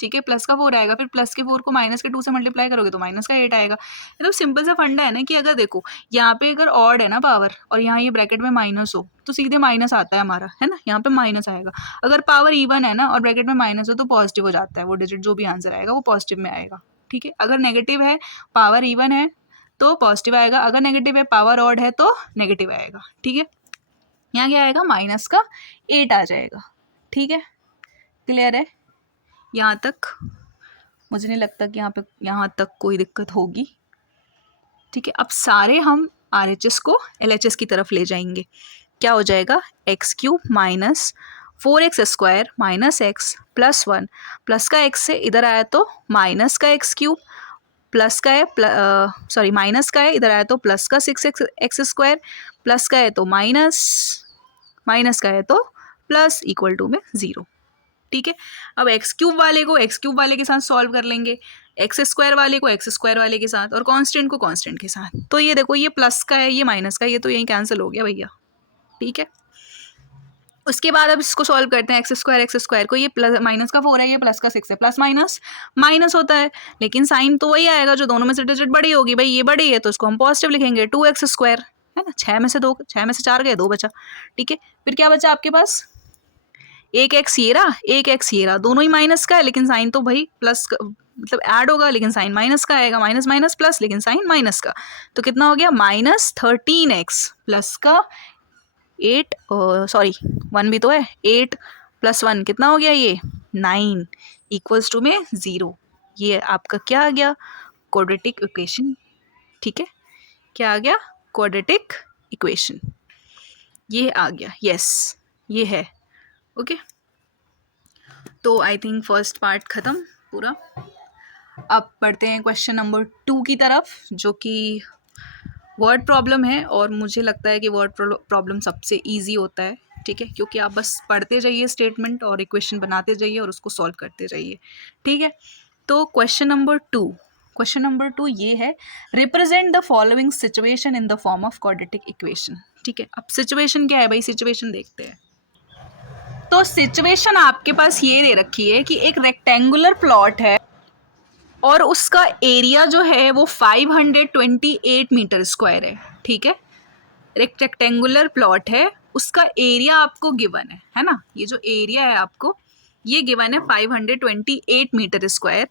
ठीक है, प्लस का 4 आएगा, फिर प्लस के 4 को माइनस के 2 से मल्टीप्लाई करोगे तो माइनस का 8 आएगा। मतलब सिंपल सा फंडा है ना कि अगर देखो यहाँ पे अगर ऑड है ना पावर और यहाँ ये ब्रैकेट में माइनस हो तो सीधे माइनस आता है हमारा, है ना, यहाँ पे माइनस आएगा। अगर पावर इवन है ना और ब्रैकेट में माइनस हो तो पॉजिटिव हो जाता है, वो डिजिट जो भी आंसर आएगा वो पॉजिटिव में आएगा। ठीक है, अगर नेगेटिव है, पावर इवन है तो पॉजिटिव आएगा, अगर नेगेटिव है, पावर ऑड है तो नेगेटिव आएगा। ठीक है, यहाँ क्या आएगा माइनस का 8 आ जाएगा। ठीक है, क्लियर है यहाँ तक? मुझे नहीं लगता कि यहाँ तक कोई दिक्कत होगी। ठीक है, अब सारे हम RHS को LHS की तरफ ले जाएंगे। क्या हो जाएगा x³ minus 4x² minus x plus 1, plus का x से इधर आया तो माइनस का x³ प्लस का है, सॉरी माइनस का है, इधर आया तो प्लस का 6x², प्लस का है तो माइनस, माइनस का है तो प्लस, इक्वल टू में 0। ठीक है, अब x³ वाले को x³ वाले के साथ सॉल्व कर लेंगे, x² वाले को x² वाले के साथ, और कांस्टेंट को कांस्टेंट के साथ। तो ये देखो, ये प्लस का है, ये माइनस का है, ये तो यही कैंसिल हो गया भैया। ठीक है, उसके बाद अब इसको सॉल्व करते हैं, x² को, ये प्लस माइनस का 4 है, ये प्लस का 6 है, प्लस माइनस माइनस होता है, लेकिन साइन तो वही आएगा जो दोनों में से डिजिट बड़ी होगी। भाई ये बड़ी है तो इसको हम पॉजिटिव लिखेंगे, 2x², है ना, 6 में से 2, 6 में से 4 गए, 2 बचा। ठीक है, फिर क्या बचा आपके पास, एक एक्स ये रहा, एक एक्स ये रहा, दोनों ही माइनस का है, लेकिन साइन तो भाई प्लस मतलब ऐड होगा, लेकिन साइन माइनस का आएगा, माइनस माइनस प्लस, लेकिन साइन माइनस का। तो कितना हो गया, -13x प्लस का 8, सॉरी 1 भी तो है, 8 + 1 कितना हो गया, ये 9 इक्वल्स टू में 0। ये आपका क्या आ गया, क्वाड्रेटिक इक्वेशन। ठीक है, क्या आ गया, क्वाड्रेटिक इक्वेशन, ये आ गया, यस ये है। ओके, तो आई थिंक फर्स्ट पार्ट ख़त्म पूरा। अब पढ़ते हैं क्वेश्चन नंबर 2 की तरफ, जो कि वर्ड प्रॉब्लम है, और मुझे लगता है कि वर्ड प्रॉब्लम सबसे इजी होता है। ठीक है, क्योंकि आप बस पढ़ते जाइए स्टेटमेंट और इक्वेशन बनाते जाइए और उसको सॉल्व करते जाइए। ठीक है, तो क्वेश्चन नंबर 2 ये है, represent the following situation in the form of quadratic equation. ठीक है, अब सिचुएशन क्या है भाई, सिचुएशन देखते हैं। तो सिचुएशन आपके पास ये दे रखी है कि एक रेक्टेंगुलर प्लॉट है और उसका एरिया जो है वो 528 मीटर स्क्वायर है। ठीक है, रेक्टेंगुलर प्लॉट है, उसका एरिया आपको गिवन है ना, ये जो एरिया है आपको ये गिवन है 528 metre square.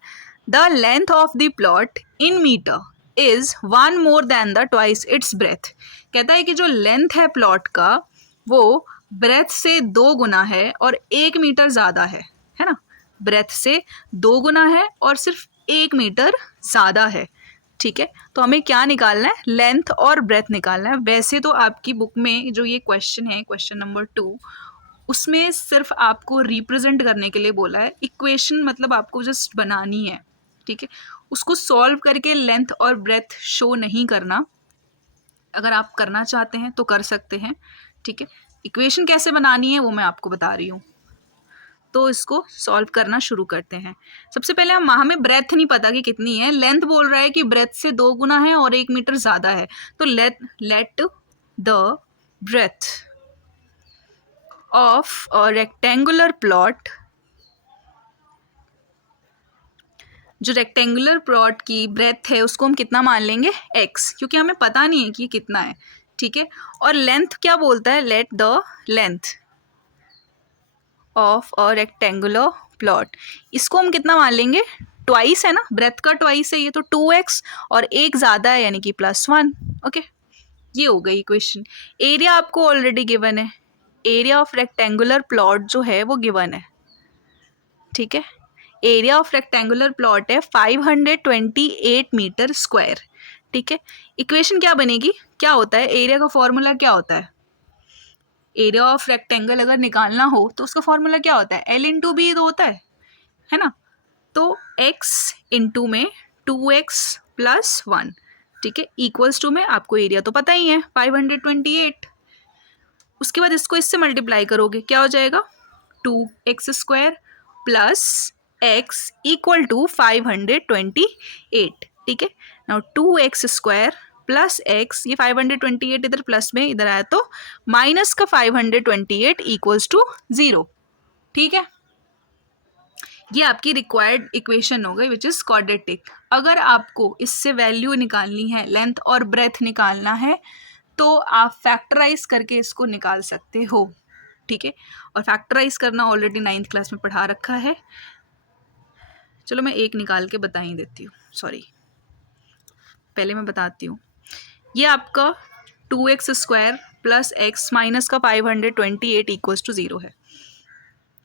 The length of the plot in metre is 1 more than the twice its breadth. कहता है कि जो लेंथ है प्लॉट का वो ब्रेथ से 2 गुना है और 1 मीटर ज़्यादा है ना, ब्रेथ से 2 गुना है और सिर्फ 1 मीटर ज़्यादा है। ठीक है, तो हमें क्या निकालना है, लेंथ और ब्रेथ निकालना है। वैसे तो आपकी बुक में जो ये क्वेश्चन है, क्वेश्चन नंबर 2, उसमें सिर्फ आपको रिप्रेजेंट करने के लिए बोला है, इक्वेशन मतलब आपको जस्ट बनानी है। ठीक है, उसको सॉल्व करके लेंथ और ब्रेथ शो नहीं करना। अगर आप करना चाहते हैं तो कर सकते हैं। ठीक है, इक्वेशन कैसे बनानी है वो मैं आपको बता रही हूँ। तो इसको सॉल्व करना शुरू करते हैं। सबसे पहले हमें ब्रेथ नहीं पता कि कितनी है, लेंथ बोल रहा है कि ब्रेथ से 2 गुना है और 1 मीटर ज़्यादा है। तो let the breadth of a rectangular plot, जो रेक्टेंगुलर प्लॉट की ब्रेथ है उसको हम कितना मान लेंगे, x, क्योंकि हमें पता नहीं है कि कितना है। ठीक है, और लेंथ क्या बोलता है, let the length of a rectangular plot, इसको हम कितना मान लेंगे, ट्वाइस है ना, ब्रेथ का ट्वाइस है ये, तो 2x और एक ज़्यादा है यानी कि +1। ओके, ये हो गई इक्वेशन। एरिया आपको ऑलरेडी गिवन है, एरिया ऑफ रेक्टेंगुलर प्लॉट जो है वो गिवन है। ठीक है, एरिया ऑफ रेक्टेंगुलर प्लॉट है 528 मीटर स्क्वायर। ठीक है, इक्वेशन क्या बनेगी, क्या होता है एरिया का फॉर्मूला, क्या होता है, एरिया ऑफ रेक्टेंगल अगर निकालना हो तो उसका फॉर्मूला क्या होता है, L/B तो होता है ना। तो x इंटू में 2x + 1, ठीक है, इक्वल्स टू में आपको एरिया तो पता ही है 528। उसके बाद इसको इससे मल्टीप्लाई करोगे, क्या हो जाएगा, 2x² + x इक्वल टू 528। ठीक है, नाउ 2x² + x, ये 528 इधर प्लस में इधर आया तो माइनस का 528 इक्वल्स टू 0। ठीक है, ये आपकी रिक्वायर्ड इक्वेशन हो गई विच इज़ क्वाड्रेटिक। अगर आपको इससे वैल्यू निकालनी है, लेंथ और ब्रेथ निकालना है, तो आप फैक्टराइज करके इसको निकाल सकते हो। ठीक है, और फैक्टराइज करना ऑलरेडी 9th क्लास में पढ़ा रखा है। चलो मैं एक निकाल के बता ही देती हूँ, सॉरी पहले मैं बताती हूँ। ये आपका 2x² + x माइनस का 528 इक्वल्स टू 0 है।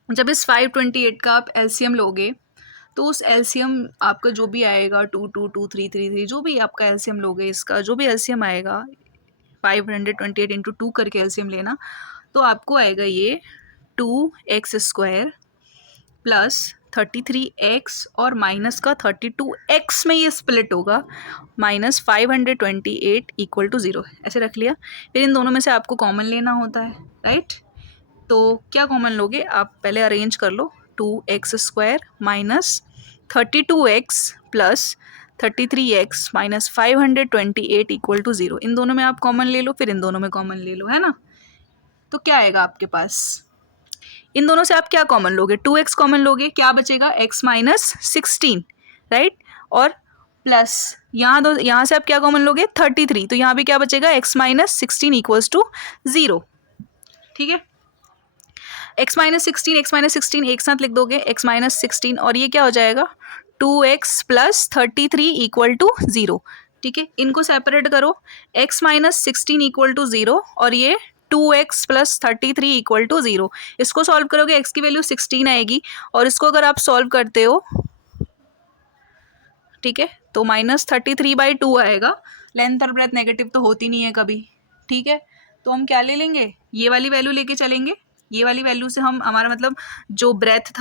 जब इस 528 का आप एलसीएम लोगे तो उस एलसीएम आपका जो भी आएगा 2 2 2 3 3 3, जो भी आपका एलसीएम लोगे, इसका जो भी एलसीएम आएगा 528 इंटू 2 करके एलसीएम लेना, तो आपको आएगा ये 2x² प्लस 33x और माइनस का 32x में ये स्प्लिट होगा, माइनस 528 इक्वल टू 0, ऐसे रख लिया। फिर इन दोनों में से आपको कॉमन लेना होता है, राइट। तो क्या कॉमन लोगे आप, पहले अरेंज कर लो। 2x² minus 32x plus 33x minus 528 equal to 0, इन दोनों में आप कॉमन ले लो, फिर इन दोनों में कॉमन ले लो, है ना। तो क्या आएगा आपके पास, इन दोनों से आप क्या कॉमन लोगे, 2x कॉमन लोगे, क्या बचेगा x माइनस 16, राइट। और प्लस यहाँ से आप क्या कॉमन लोगे 33, तो यहाँ भी क्या बचेगा x माइनस 16 इक्वल्स टू 0, ठीक है। x माइनस 16 एक साथ लिख दोगे, x माइनस 16 और ये क्या हो जाएगा 2x प्लस 33 इक्वल टू 0, ठीक है। इनको सेपरेट करो, x माइनस 16 इक्वल टू 0 और ये 2x प्लस 33 इक्वल टू 0। इसको सॉल्व करोगे x की वैल्यू 16 आएगी, और इसको अगर आप सॉल्व करते हो, ठीक है, तो माइनस 33/2 आएगा। लेंथ और ब्रेथ नेगेटिव तो होती नहीं है कभी, ठीक है। तो हम क्या ले लेंगे, ये वाली वैल्यू लेके चलेंगे। ये वाली वैल्यू से हम, हमारा मतलब जो ब्रेथ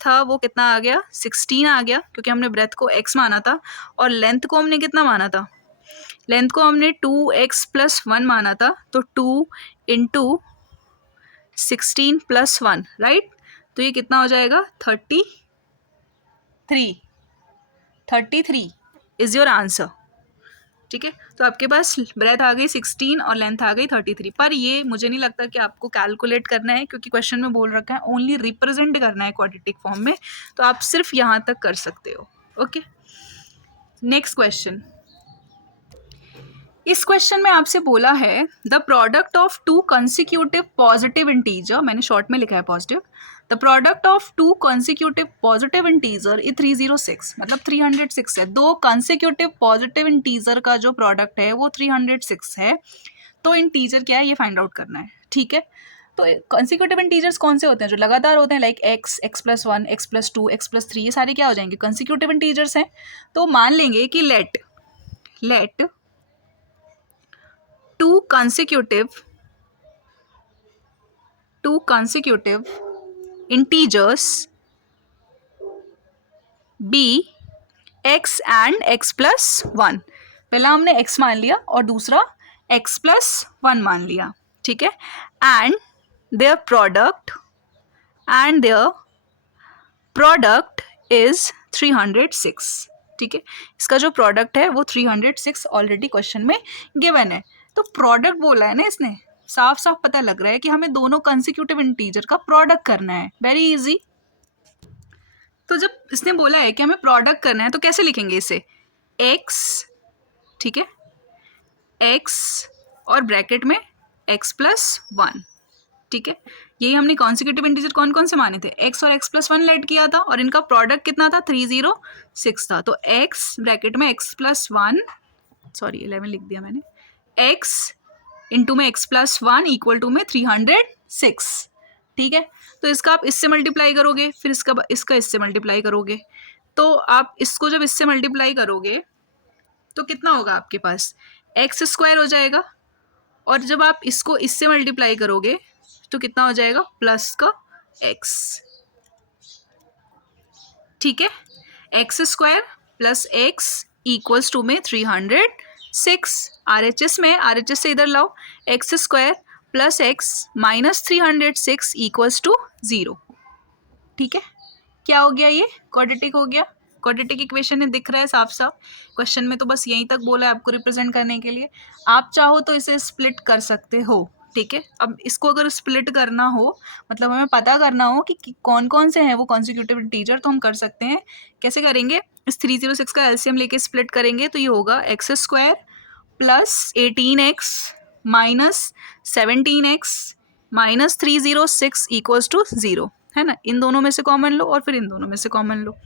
था वो कितना आ गया 16 आ गया, क्योंकि हमने ब्रेथ को x माना था, और लेंथ को हमने कितना माना था, लेंथ को हमने 2x प्लस 1 माना था, तो 2 इंटू 16 प्लस 1, राइट। तो ये कितना हो जाएगा 33 इज योर आंसर, ठीक है। तो आपके पास ब्रेथ आ गई 16 और लेंथ आ गई 33, पर ये मुझे नहीं लगता कि आपको कैलकुलेट करना है, क्योंकि क्वेश्चन में बोल रखा है ओनली रिप्रेजेंट करना है क्वाड्रेटिक फॉर्म में, तो आप सिर्फ यहाँ तक कर सकते हो, ओके। नेक्स्ट क्वेश्चन, इस क्वेश्चन में आपसे बोला है the product of to consecutive positive integer, मैंने शॉर्ट में लिखा है positive, the product of to consecutive positive integer is 306, मतलब 306 है। दो कंसिक्यूटिव पॉजिटिव इंटीजर का जो प्रोडक्ट है वो 306 है। तो इंटीजर क्या है ये फाइंड आउट करना है, ठीक है। तो कंसिक्यूटिव इंटीजर्स कौन से होते हैं, जो लगातार होते हैं, like x plus 1, x plus 2, x plus 3, ये सारे क्या हो जाएंगे कंसिक्यूटिव इंटीजर्स हैं। तो मान लेंगे कि late two consecutive integers be x and x plus 1, पहला हमने x मान लिया और दूसरा x plus 1 मान लिया, ठीक है। and their product is 306, ठीक है। इसका जो प्रोडक्ट है वो 306 ऑलरेडी क्वेश्चन में गिवन है। तो प्रोडक्ट बोला है ना इसने, साफ साफ पता लग रहा है कि हमें दोनों कंसिक्यूटिव इंटीजर का प्रोडक्ट करना है, वेरी इजी। तो जब इसने बोला है कि हमें प्रोडक्ट करना है तो कैसे लिखेंगे इसे, x, ठीक है, x और ब्रैकेट में x प्लस 1, ठीक है। यही हमने कॉन्सिक्यूटिव इंटीजर कौन कौन से माने थे, x और x प्लस 1 लेट किया था, और इनका प्रोडक्ट कितना था 306 था। तो x ब्रैकेट में x प्लस 1, सॉरी 11 लिख दिया मैंने, x इंटू में x प्लस 1 इक्वल टू में 306, ठीक है। तो इसका आप इससे मल्टीप्लाई करोगे, फिर इसका इससे मल्टीप्लाई करोगे, तो आप इसको जब इससे मल्टीप्लाई करोगे तो कितना होगा आपके पास, x स्क्वायर हो जाएगा, और जब आप इसको इससे मल्टीप्लाई करोगे तो कितना हो जाएगा प्लस का x, ठीक है। x square plus x equals to में 306, RHS में, RHS से इधर लाओ, x square plus x minus 306 equals to 0, ठीक है। क्या हो गया, ये क्वाड्रेटिक हो गया, क्वाड्रेटिक इक्वेशन है, दिख रहा है साफ साफ। क्वेश्चन में तो बस यहीं तक बोला है आपको रिप्रेजेंट करने के लिए, आप चाहो तो इसे स्प्लिट कर सकते हो, ठीक है। अब इसको अगर स्प्लिट करना हो, मतलब हमें पता करना हो कि कौन कौन से हैं वो कॉन्सिक्यूटिव इंटीजर, तो हम कर सकते हैं। कैसे करेंगे, इस 306 का एलसीएम लेके स्प्लिट करेंगे तो ये होगा x square plus 18x minus 17x minus 306 equals to 0, है ना। इन दोनों में से कॉमन लो और फिर इन दोनों में से कॉमन लो।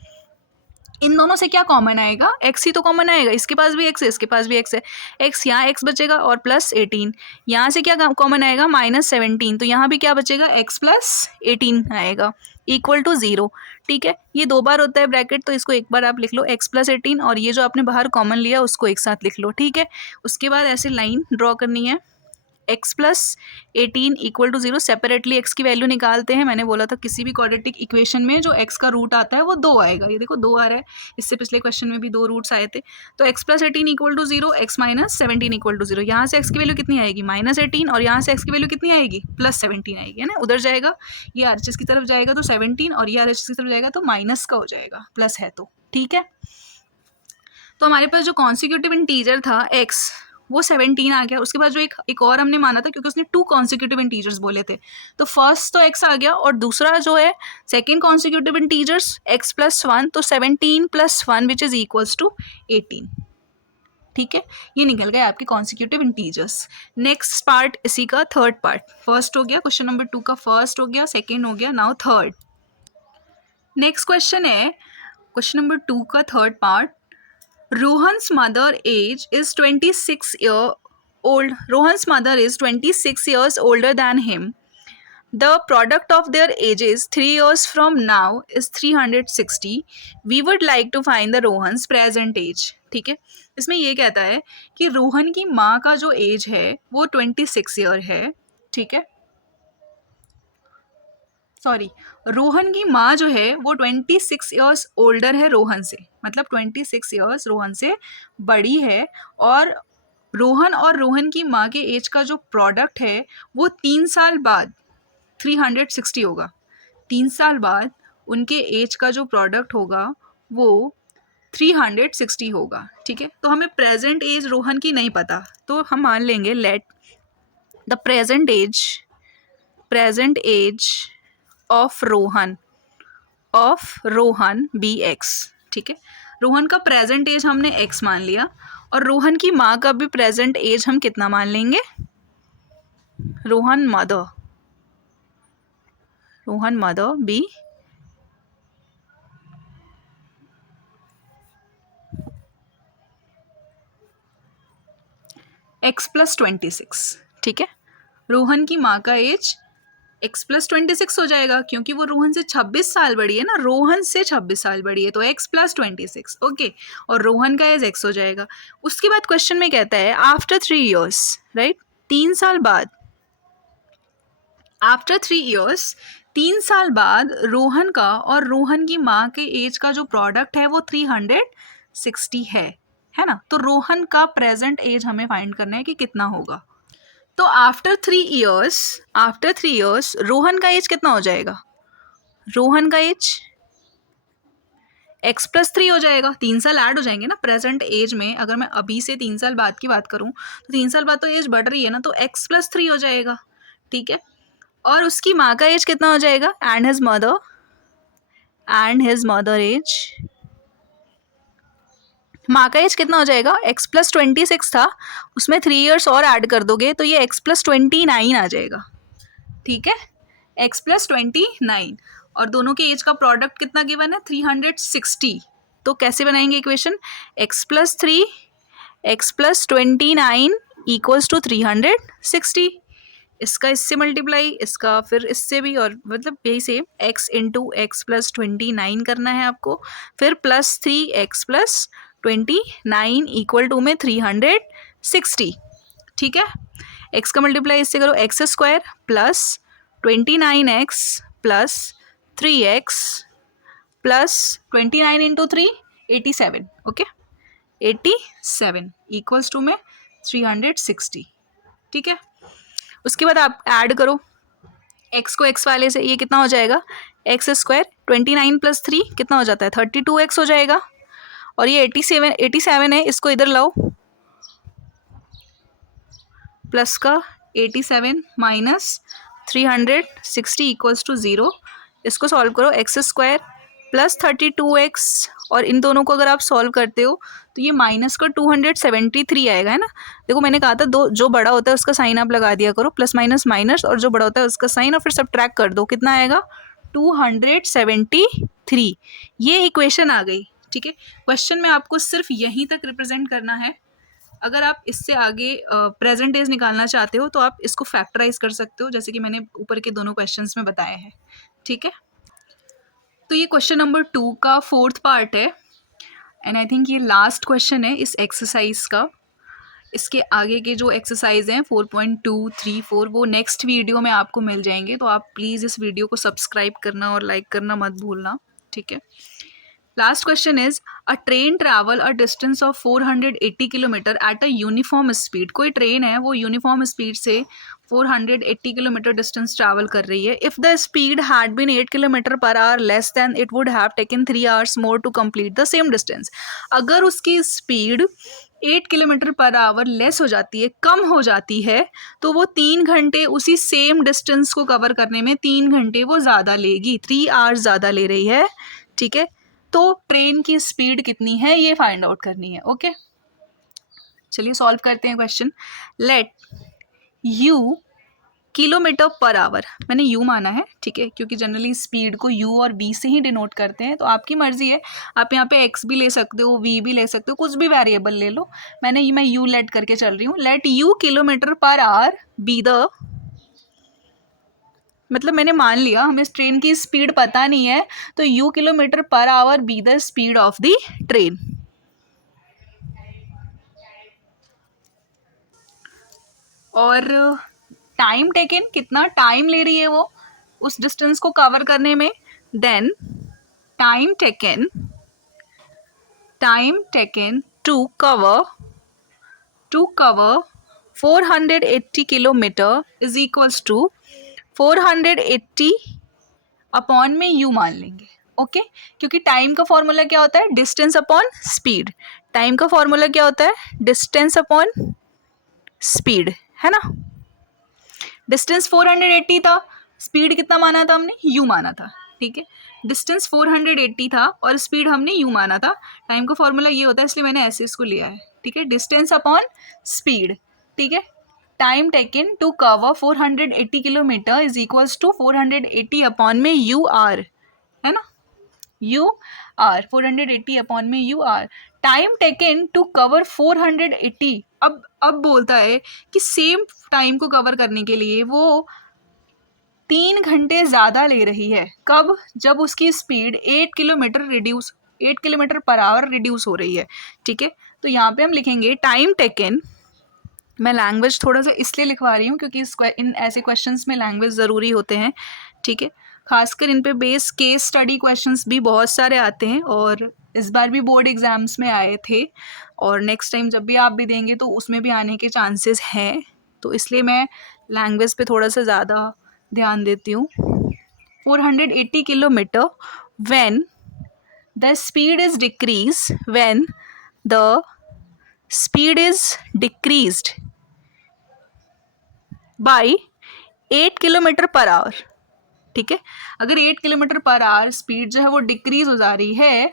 इन दोनों से क्या कॉमन आएगा, x ही तो कॉमन आएगा, इसके पास भी x है, इसके पास भी x है, x यहाँ x बचेगा और प्लस 18, यहाँ से क्या कॉमन आएगा माइनस 17, तो यहाँ भी क्या बचेगा x प्लस 18 आएगा इक्वल टू 0, ठीक है। ये दो बार होता है ब्रैकेट, तो इसको एक बार आप लिख लो x प्लस 18, और ये जो आपने बाहर कॉमन लिया उसको एक साथ लिख लो, ठीक है। उसके बाद ऐसे लाइन ड्रॉ करनी है, x plus 18 equal to 0, separately x की वैल्यू निकालते हैं। मैंने बोला था किसी भी क्वाड्रेटिक इक्वेशन में जो x का रूट आता है वो 2 आएगा। ये देखो 2 आ रहा है, इससे पिछले क्वेश्चन में भी 2 रूट्स आए थे। तो x plus 18 equal to 0, x minus 17 equal to 0। यहाँ से x की वैल्यू कितनी आएगी, -18, और यहाँ से x की वैल्यू कितनी आएगी, +17 आएगी, है ना। उधर जाएगा, ये RHS की तरफ जाएगा तो 17, और ये RHS की तरफ जाएगा तो माइनस का हो जाएगा, प्लस है तो ठीक है। तो हमारे पास जो कॉन्सिक्यूटिव इंटीजर था x, वो 17 आ गया। उसके बाद जो एक और हमने माना था, क्योंकि उसने 2 कॉन्सिक्यूटिव इंटीजर्स बोले थे, तो फर्स्ट तो x आ गया, और दूसरा जो है second consecutive integers x plus 1, तो 17 प्लस 1 विच इज इक्वल्स टू 18। ठीक है, ये निकल गए आपके कॉन्सिक्यूटिव इंटीजर्स। नेक्स्ट पार्ट इसी का थर्ड पार्ट, फर्स्ट हो गया क्वेश्चन नंबर 2 का, फर्स्ट हो गया, सेकेंड हो गया, नाउ थर्ड। नेक्स्ट क्वेश्चन है क्वेश्चन नंबर 2 का third part. Rohan's mother age is 26 year old. Rohan's mother is 26 years older than him. The product of their ages 3 years from now is 360. We would like to find the Rohan's present age. ठीक है, इसमें ये कहता है कि रोहन की माँ का जो एज है वो 26 ईयर है। ठीक है, सॉरी, रोहन की माँ जो है वो 26 ईयर्स ओल्डर है रोहन से, मतलब 26 ईयर्स रोहन से बड़ी है। और रोहन और रोहन की माँ के एज का जो प्रोडक्ट है वो 3 साल बाद 360 होगा। 3 साल बाद उनके एज का जो प्रोडक्ट होगा वो 360 होगा। ठीक है, तो हमें प्रेजेंट एज रोहन की नहीं पता, तो हम मान लेंगे let the present age of Rohan be x. ठीक है, रोहन का प्रेजेंट एज हमने x मान लिया, और रोहन की माँ का भी प्रेजेंट एज हम कितना मान लेंगे, Rohan mother be x plus 26। ठीक है, रोहन की माँ का एज x प्लस 26 हो जाएगा, क्योंकि वो रोहन से 26 साल बड़ी है ना, रोहन से 26 साल बड़ी है, तो x प्लस 26, ओके, और रोहन का एज x हो जाएगा। उसके बाद क्वेश्चन में कहता है आफ्टर 3 ईयर्स, राइट, 3 साल बाद, आफ्टर 3 ईयर्स, 3 साल बाद रोहन का और रोहन की माँ के एज का जो प्रोडक्ट है वो 360 है ना। तो रोहन का प्रेजेंट एज हमें फाइंड करना है कि कितना होगा। तो आफ्टर 3 ईयर्स रोहन का एज कितना हो जाएगा, रोहन का एज x प्लस 3 हो जाएगा। 3 साल ऐड हो जाएंगे ना प्रेजेंट एज में। अगर मैं अभी से 3 साल बाद की बात करूं तो 3 साल बाद तो एज बढ़ रही है ना, तो x प्लस 3 हो जाएगा। ठीक है, और उसकी माँ का एज कितना हो जाएगा, एंड हिज मदर एज, माँ का एज कितना हो जाएगा, x प्लस 26 था, उसमें 3 ईयर्स और ऐड कर दोगे तो ये x प्लस 29 आ जाएगा। ठीक है, x प्लस 29, और दोनों के एज का प्रोडक्ट कितना गिवन है, 360। तो कैसे बनाएंगे equation, x plus 3 x plus 29 equals to 360। इसका इससे मल्टीप्लाई, इसका फिर इससे भी, और मतलब यही same x into x plus 29 करना है आपको, फिर plus 3x plus 29 equal to में 360। ठीक है, x का मल्टीप्लाई इससे करो, x square plus 29x plus 3x plus 29 into 3 87, okay, 87 equals to में 360। ठीक है, उसके बाद आप ऐड करो x को x वाले से, ये कितना हो जाएगा, एक्स स्क्वायर 29 प्लस 3 कितना हो जाता है, 32x हो जाएगा, और ये 87 है, इसको इधर लाओ, प्लस का 87 माइनस 360 इक्वल्स टू 0। इसको सॉल्व करो, एक्स स्क्वायर प्लस 32x, और इन दोनों को अगर आप सॉल्व करते हो तो ये माइनस का 273 आएगा, है ना। देखो मैंने कहा था दो जो बड़ा होता है उसका साइन आप लगा दिया करो, प्लस माइनस माइनस, और जो बड़ा होता है उसका साइन, और फिर सब्ट्रैक्ट कर दो, कितना आएगा 273। ये इक्वेशन आ गई। ठीक है, क्वेश्चन में आपको सिर्फ यहीं तक रिप्रेजेंट करना है। अगर आप इससे आगे प्रेजेंट डेज निकालना चाहते हो तो आप इसको फैक्टराइज कर सकते हो, जैसे कि मैंने ऊपर के दोनों क्वेश्चंस में बताया है। ठीक है, तो ये क्वेश्चन नंबर 2 का फोर्थ पार्ट है, एंड आई थिंक ये लास्ट क्वेश्चन है इस एक्सरसाइज का। इसके आगे के जो एक्सरसाइज हैं 4.2, 3, 4 वो नेक्स्ट वीडियो में आपको मिल जाएंगे, तो आप प्लीज़ इस वीडियो को सब्सक्राइब करना और लाइक करना मत भूलना, ठीक है। Last question is a train travel a distance of 480 kilometre at a uniform speed. कोई ट्रेन है वो यूनिफॉर्म स्पीड से 480 किलोमीटर डिस्टेंस ट्रैवल कर रही है। If the speed had been 8 kilometre per hour less than it would have taken 3 hours more to complete the same distance. अगर उसकी speed 8 kilometre per hour less हो जाती है, कम हो जाती है, तो वो 3 घंटे उसी सेम डिस्टेंस को कवर करने में 3 घंटे वो ज़्यादा लेगी, 3 आवर्स ज़्यादा ले रही है, ठीक है। तो ट्रेन की स्पीड कितनी है ये फाइंड आउट करनी है, ओके। चलिए सॉल्व करते हैं question. Let you kilometre per our, मैंने यू माना है, ठीक है, क्योंकि जनरली स्पीड को यू और वी से ही डिनोट करते हैं, तो आपकी मर्जी है, आप यहाँ पे एक्स भी ले सकते हो, वी भी ले सकते हो, कुछ भी वेरिएबल ले लो। मैं यू लेट करके चल रही हूँ। Let you kilometre per our be the, मतलब मैंने मान लिया हमें ट्रेन की स्पीड पता नहीं है, तो you kilometre per our be the speed of the train. और टाइम टेकन, कितना टाइम ले रही है वो उस डिस्टेंस को कवर करने में, then time taken to cover 480 kilometre is equals to 480 upon में यू मान लेंगे, ओके। क्योंकि टाइम का फॉर्मूला क्या होता है, डिस्टेंस अपॉन स्पीड। टाइम का फॉर्मूला क्या होता है, डिस्टेंस अपॉन स्पीड, है ना। डिस्टेंस 480 था, स्पीड कितना माना था हमने, यू माना था, ठीक है। डिस्टेंस 480 था और स्पीड हमने यू माना था। टाइम का फॉर्मूला ये होता है, इसलिए मैंने ऐसे इसको लिया है, ठीक है। डिस्टेंस अपॉन स्पीड, ठीक है। Time taken to cover 480 kilometre is equals to 480 upon में यू आर, है ना, यू आर 480 अपॉन में U R. Time taken to cover 480, अब बोलता है कि सेम टाइम को कवर करने के लिए वो 3 घंटे ज़्यादा ले रही है। कब, जब उसकी speed 8 kilometre per our reduce हो रही है, ठीक है। तो यहाँ पे हम लिखेंगे टाइम टेकन, मैं लैंग्वेज थोड़ा सा इसलिए लिखवा रही हूँ क्योंकि इन ऐसे क्वेश्चंस में लैंग्वेज ज़रूरी होते हैं, ठीक है। खासकर इन पे बेस केस स्टडी क्वेश्चंस भी बहुत सारे आते हैं और इस बार भी बोर्ड एग्ज़ाम्स में आए थे, और नेक्स्ट टाइम जब भी आप भी देंगे तो उसमें भी आने के चांसेस हैं, तो इसलिए मैं लैंग्वेज पे थोड़ा सा ज़्यादा ध्यान देती हूँ। 480 kilometre when the speed is decrease, when the speed is decreased bye 8 kilometre per our, ठीक है। अगर 8 किलोमीटर पर आवर स्पीड जो है वो डिक्रीज हो जा रही है,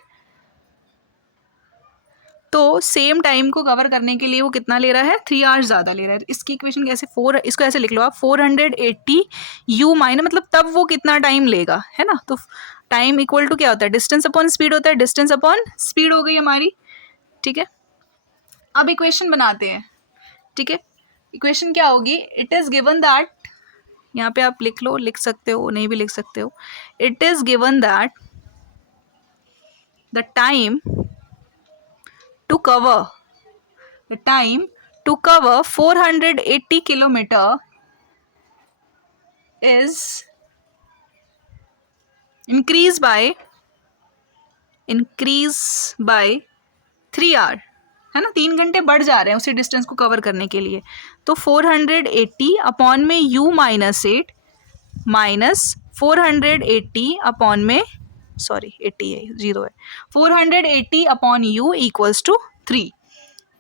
तो सेम टाइम को कवर करने के लिए वो कितना ले रहा है, 3 आवर्स ज़्यादा ले रहा है। इसकी इक्वेशन कैसे, इसको ऐसे लिख लो आप, 480 यू माइनस, मतलब तब वो कितना टाइम लेगा, है ना। तो टाइम इक्वल टू क्या होता है, डिस्टेंस अपॉन स्पीड होता है, डिस्टेंस अपॉन स्पीड हो गई हमारी, ठीक है। अब इक्वेशन बनाते हैं, ठीक है। इक्वेशन क्या होगी, इट इज़ गिवन दैट, यहाँ पे आप लिख लो, लिख सकते हो, नहीं भी लिख सकते हो। It is given that the time to cover 480 kilometre is increase by 3 hour, है ना। 3 घंटे बढ़ जा रहे हैं उसी डिस्टेंस को कवर करने के लिए। तो 480 अपॉन में u माइनस 8 माइनस 480 अपॉन में, सॉरी 80 है, 0 है, 480 अपॉन u इक्वल्स टू 3,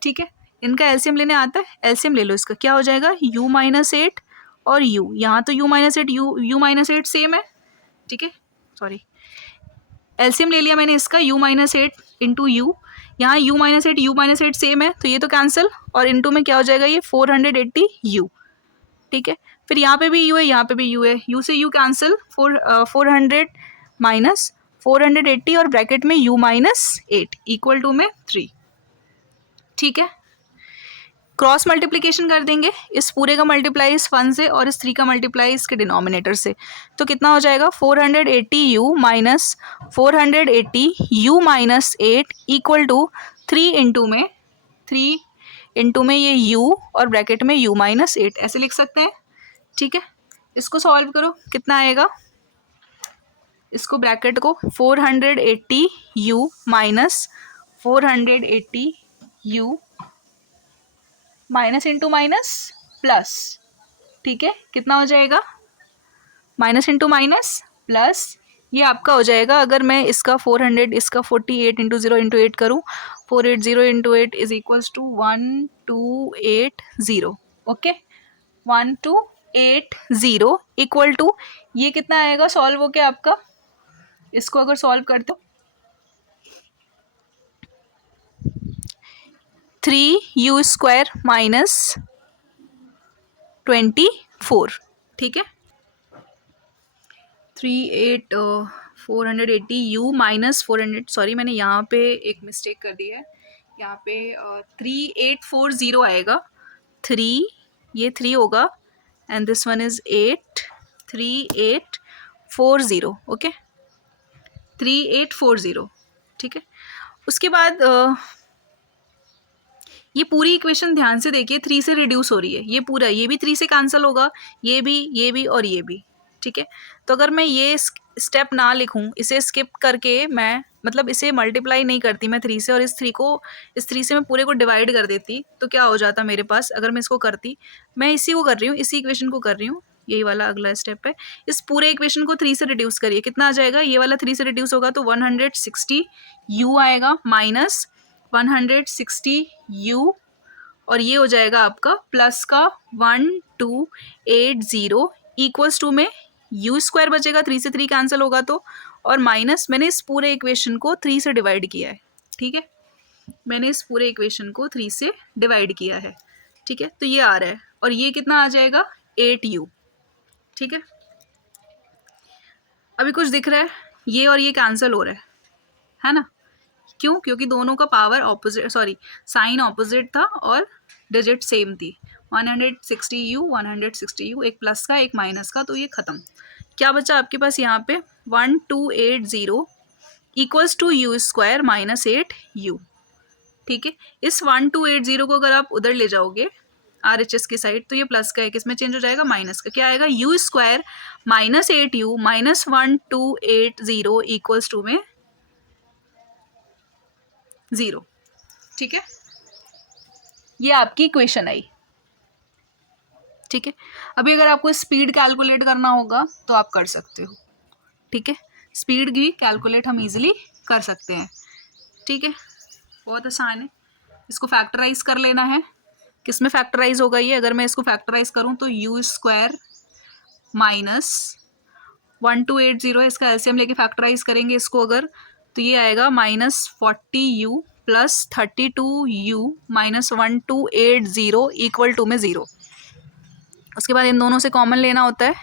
ठीक है। इनका एलसीएम लेने आता है, एलसीएम ले लो इसका, क्या हो जाएगा, u माइनस 8 और u, यहाँ तो u minus 8 u minus 8 same है, ठीक है, सॉरी एलसीएम ले लिया मैंने इसका, u माइनस 8 इंटू यू, यहाँ u माइनस 8 सेम है, तो ये तो कैंसिल, और इंटू में क्या हो जाएगा ये 480 u, ठीक है। फिर यहाँ पे भी u है, यहाँ पे भी u है, u से u कैंसिल, 400 माइनस 480 और ब्रैकेट में u माइनस 8 इक्वल टू में 3, ठीक है। क्रॉस मल्टीप्लिकेशन कर देंगे, इस पूरे का मल्टीप्लाई इस 1 से और इस 3 का मल्टीप्लाई इसके डिनोमिनेटर से, तो कितना हो जाएगा 480u minus 480u minus 8 equal to 3 into में 3 इनटू में ये u और ब्रैकेट में u माइनस 8 ऐसे लिख सकते हैं, ठीक है। इसको सॉल्व करो, कितना आएगा, इसको ब्रैकेट को 480 u minus 480 u minus into minus plus, ठीक है, कितना हो जाएगा, माइनस इंटू माइनस प्लस, ये आपका हो जाएगा, अगर मैं इसका 400 इसका 48 इंटू 0 इंटू 8 करूँ, 480 into 8 is equals to 1280, okay, 1280 equal to, ये कितना आएगा सॉल्व हो के आपका, इसको अगर सॉल्व करते हो 3u² माइनस 24, ठीक है, 480 u माइनस 400, सॉरी मैंने यहाँ पे एक मिस्टेक कर दी है, यहाँ पे 3840 आएगा, 3 ये 3 होगा and this one is 8, 3840, okay, 3840, ठीक है। उसके बाद ये पूरी इक्वेशन ध्यान से देखिए, 3 से रिड्यूस हो रही है, ये पूरा, ये भी 3 से कैंसिल होगा, ये भी और ये भी, ठीक है। तो अगर मैं ये स्टेप ना लिखूं, इसे स्किप करके मैं, मतलब इसे मल्टीप्लाई नहीं करती मैं 3 से, और इस 3 से मैं पूरे को डिवाइड कर देती, तो क्या हो जाता मेरे पास, अगर मैं इसको करती, मैं इसी को कर रही हूँ, इसी इक्वेशन को कर रही हूँ, यही वाला अगला स्टेप है, इस पूरे इक्वेशन को 3 से रिड्यूस करिए, कितना आ जाएगा, ये वाला 3 से रिड्यूस होगा तो 160 u आएगा माइनस 160 u, और ये हो जाएगा आपका प्लस का 1280 इक्वल्स टू में u² बचेगा, 3 से 3 कैंसिल होगा तो, और माइनस, मैंने इस पूरे इक्वेशन को 3 से डिवाइड किया है, ठीक है, मैंने इस पूरे इक्वेशन को 3 से डिवाइड किया है, ठीक है, तो ये आ रहा है, और ये कितना आ जाएगा 8u, ठीक है। अभी कुछ दिख रहा है, ये और ये कैंसिल हो रहा है ना, क्यों, क्योंकि दोनों का power opposite, sorry sine opposite था और डिजिट सेम थी, 160u, एक प्लस का एक माइनस का, तो ये खत्म, क्या बचा आपके पास यहाँ पे 1280 equals to u² minus 8u, ठीक है। इस 1280 को अगर आप उधर ले जाओगे RHS की साइड, तो ये प्लस का है, किसमें चेंज हो जाएगा, माइनस का, क्या आएगा u² minus 8u minus 1280 equals to में 0, ठीक है, ये आपकी इक्वेशन आई, ठीक है। अभी अगर आपको स्पीड कैलकुलेट करना होगा तो आप कर सकते हो, ठीक है, स्पीड भी कैलकुलेट हम इजीली कर सकते हैं, ठीक है, बहुत आसान है। इसको फैक्टराइज कर लेना है, किस में फैक्टराइज होगा ये, अगर मैं इसको फैक्टराइज करूं तो u² माइनस 1280 है, इसका एलसीएम लेके फैक्टराइज करेंगे इसको अगर, तो ये आएगा minus 40u plus 32u minus 1280 equal to में 0। उसके बाद इन दोनों से कॉमन लेना होता है,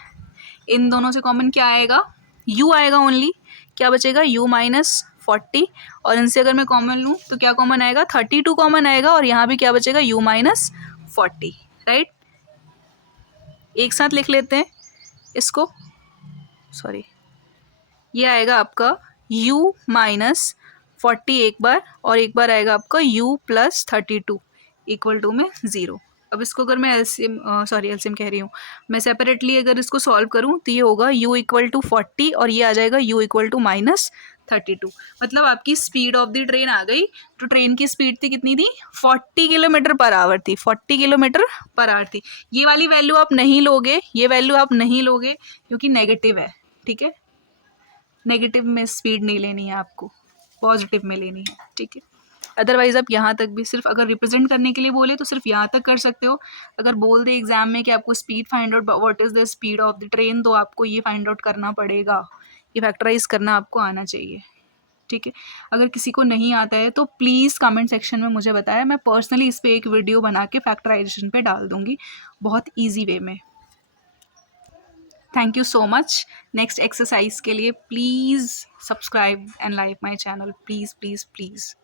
इन दोनों से कॉमन क्या आएगा, u आएगा ओनली, क्या बचेगा u माइनस 40, और इनसे अगर मैं कॉमन लूँ तो क्या कॉमन आएगा, 32 कॉमन आएगा, और यहाँ भी क्या बचेगा u माइनस 40, राइट। एक साथ लिख लेते हैं इसको, सॉरी, ये आएगा आपका u माइनस 40 एक बार, और एक बार आएगा आपका u प्लस 32 इक्वल टू में 0। अब इसको अगर मैं एलसीएम, सॉरी एलसीएम कह रही हूँ, मैं सेपरेटली अगर इसको सॉल्व करूँ तो ये होगा u इक्वल टू 40, और ये आ जाएगा u इक्वल टू माइनस 32, मतलब आपकी स्पीड ऑफ द ट्रेन आ गई। तो ट्रेन की स्पीड थी कितनी थी, 40 किलोमीटर पर आवर थी, 40 किलोमीटर पर आवर थी। ये वाली वैल्यू आप नहीं लोगे, ये वैल्यू आप नहीं लोगे क्योंकि नेगेटिव है, ठीक है, नेगेटिव में स्पीड नहीं लेनी है आपको, पॉजिटिव में लेनी है, ठीक है। अदरवाइज आप यहाँ तक भी, सिर्फ अगर रिप्रेजेंट करने के लिए बोले तो सिर्फ यहाँ तक कर सकते हो। अगर बोल दे एग्जाम में कि आपको speed find out, what is the speed of the train, तो आपको ये फाइंड आउट करना पड़ेगा, ये फैक्टराइज करना आपको आना चाहिए, ठीक है। अगर किसी को नहीं आता है तो प्लीज़ कमेंट सेक्शन में मुझे बताया, मैं पर्सनली इस पर एक वीडियो बना के फैक्टराइजेशन पे डाल दूँगी बहुत ईजी वे में। Thank you so much. Next exercise के लिए please subscribe and like my channel, please please please.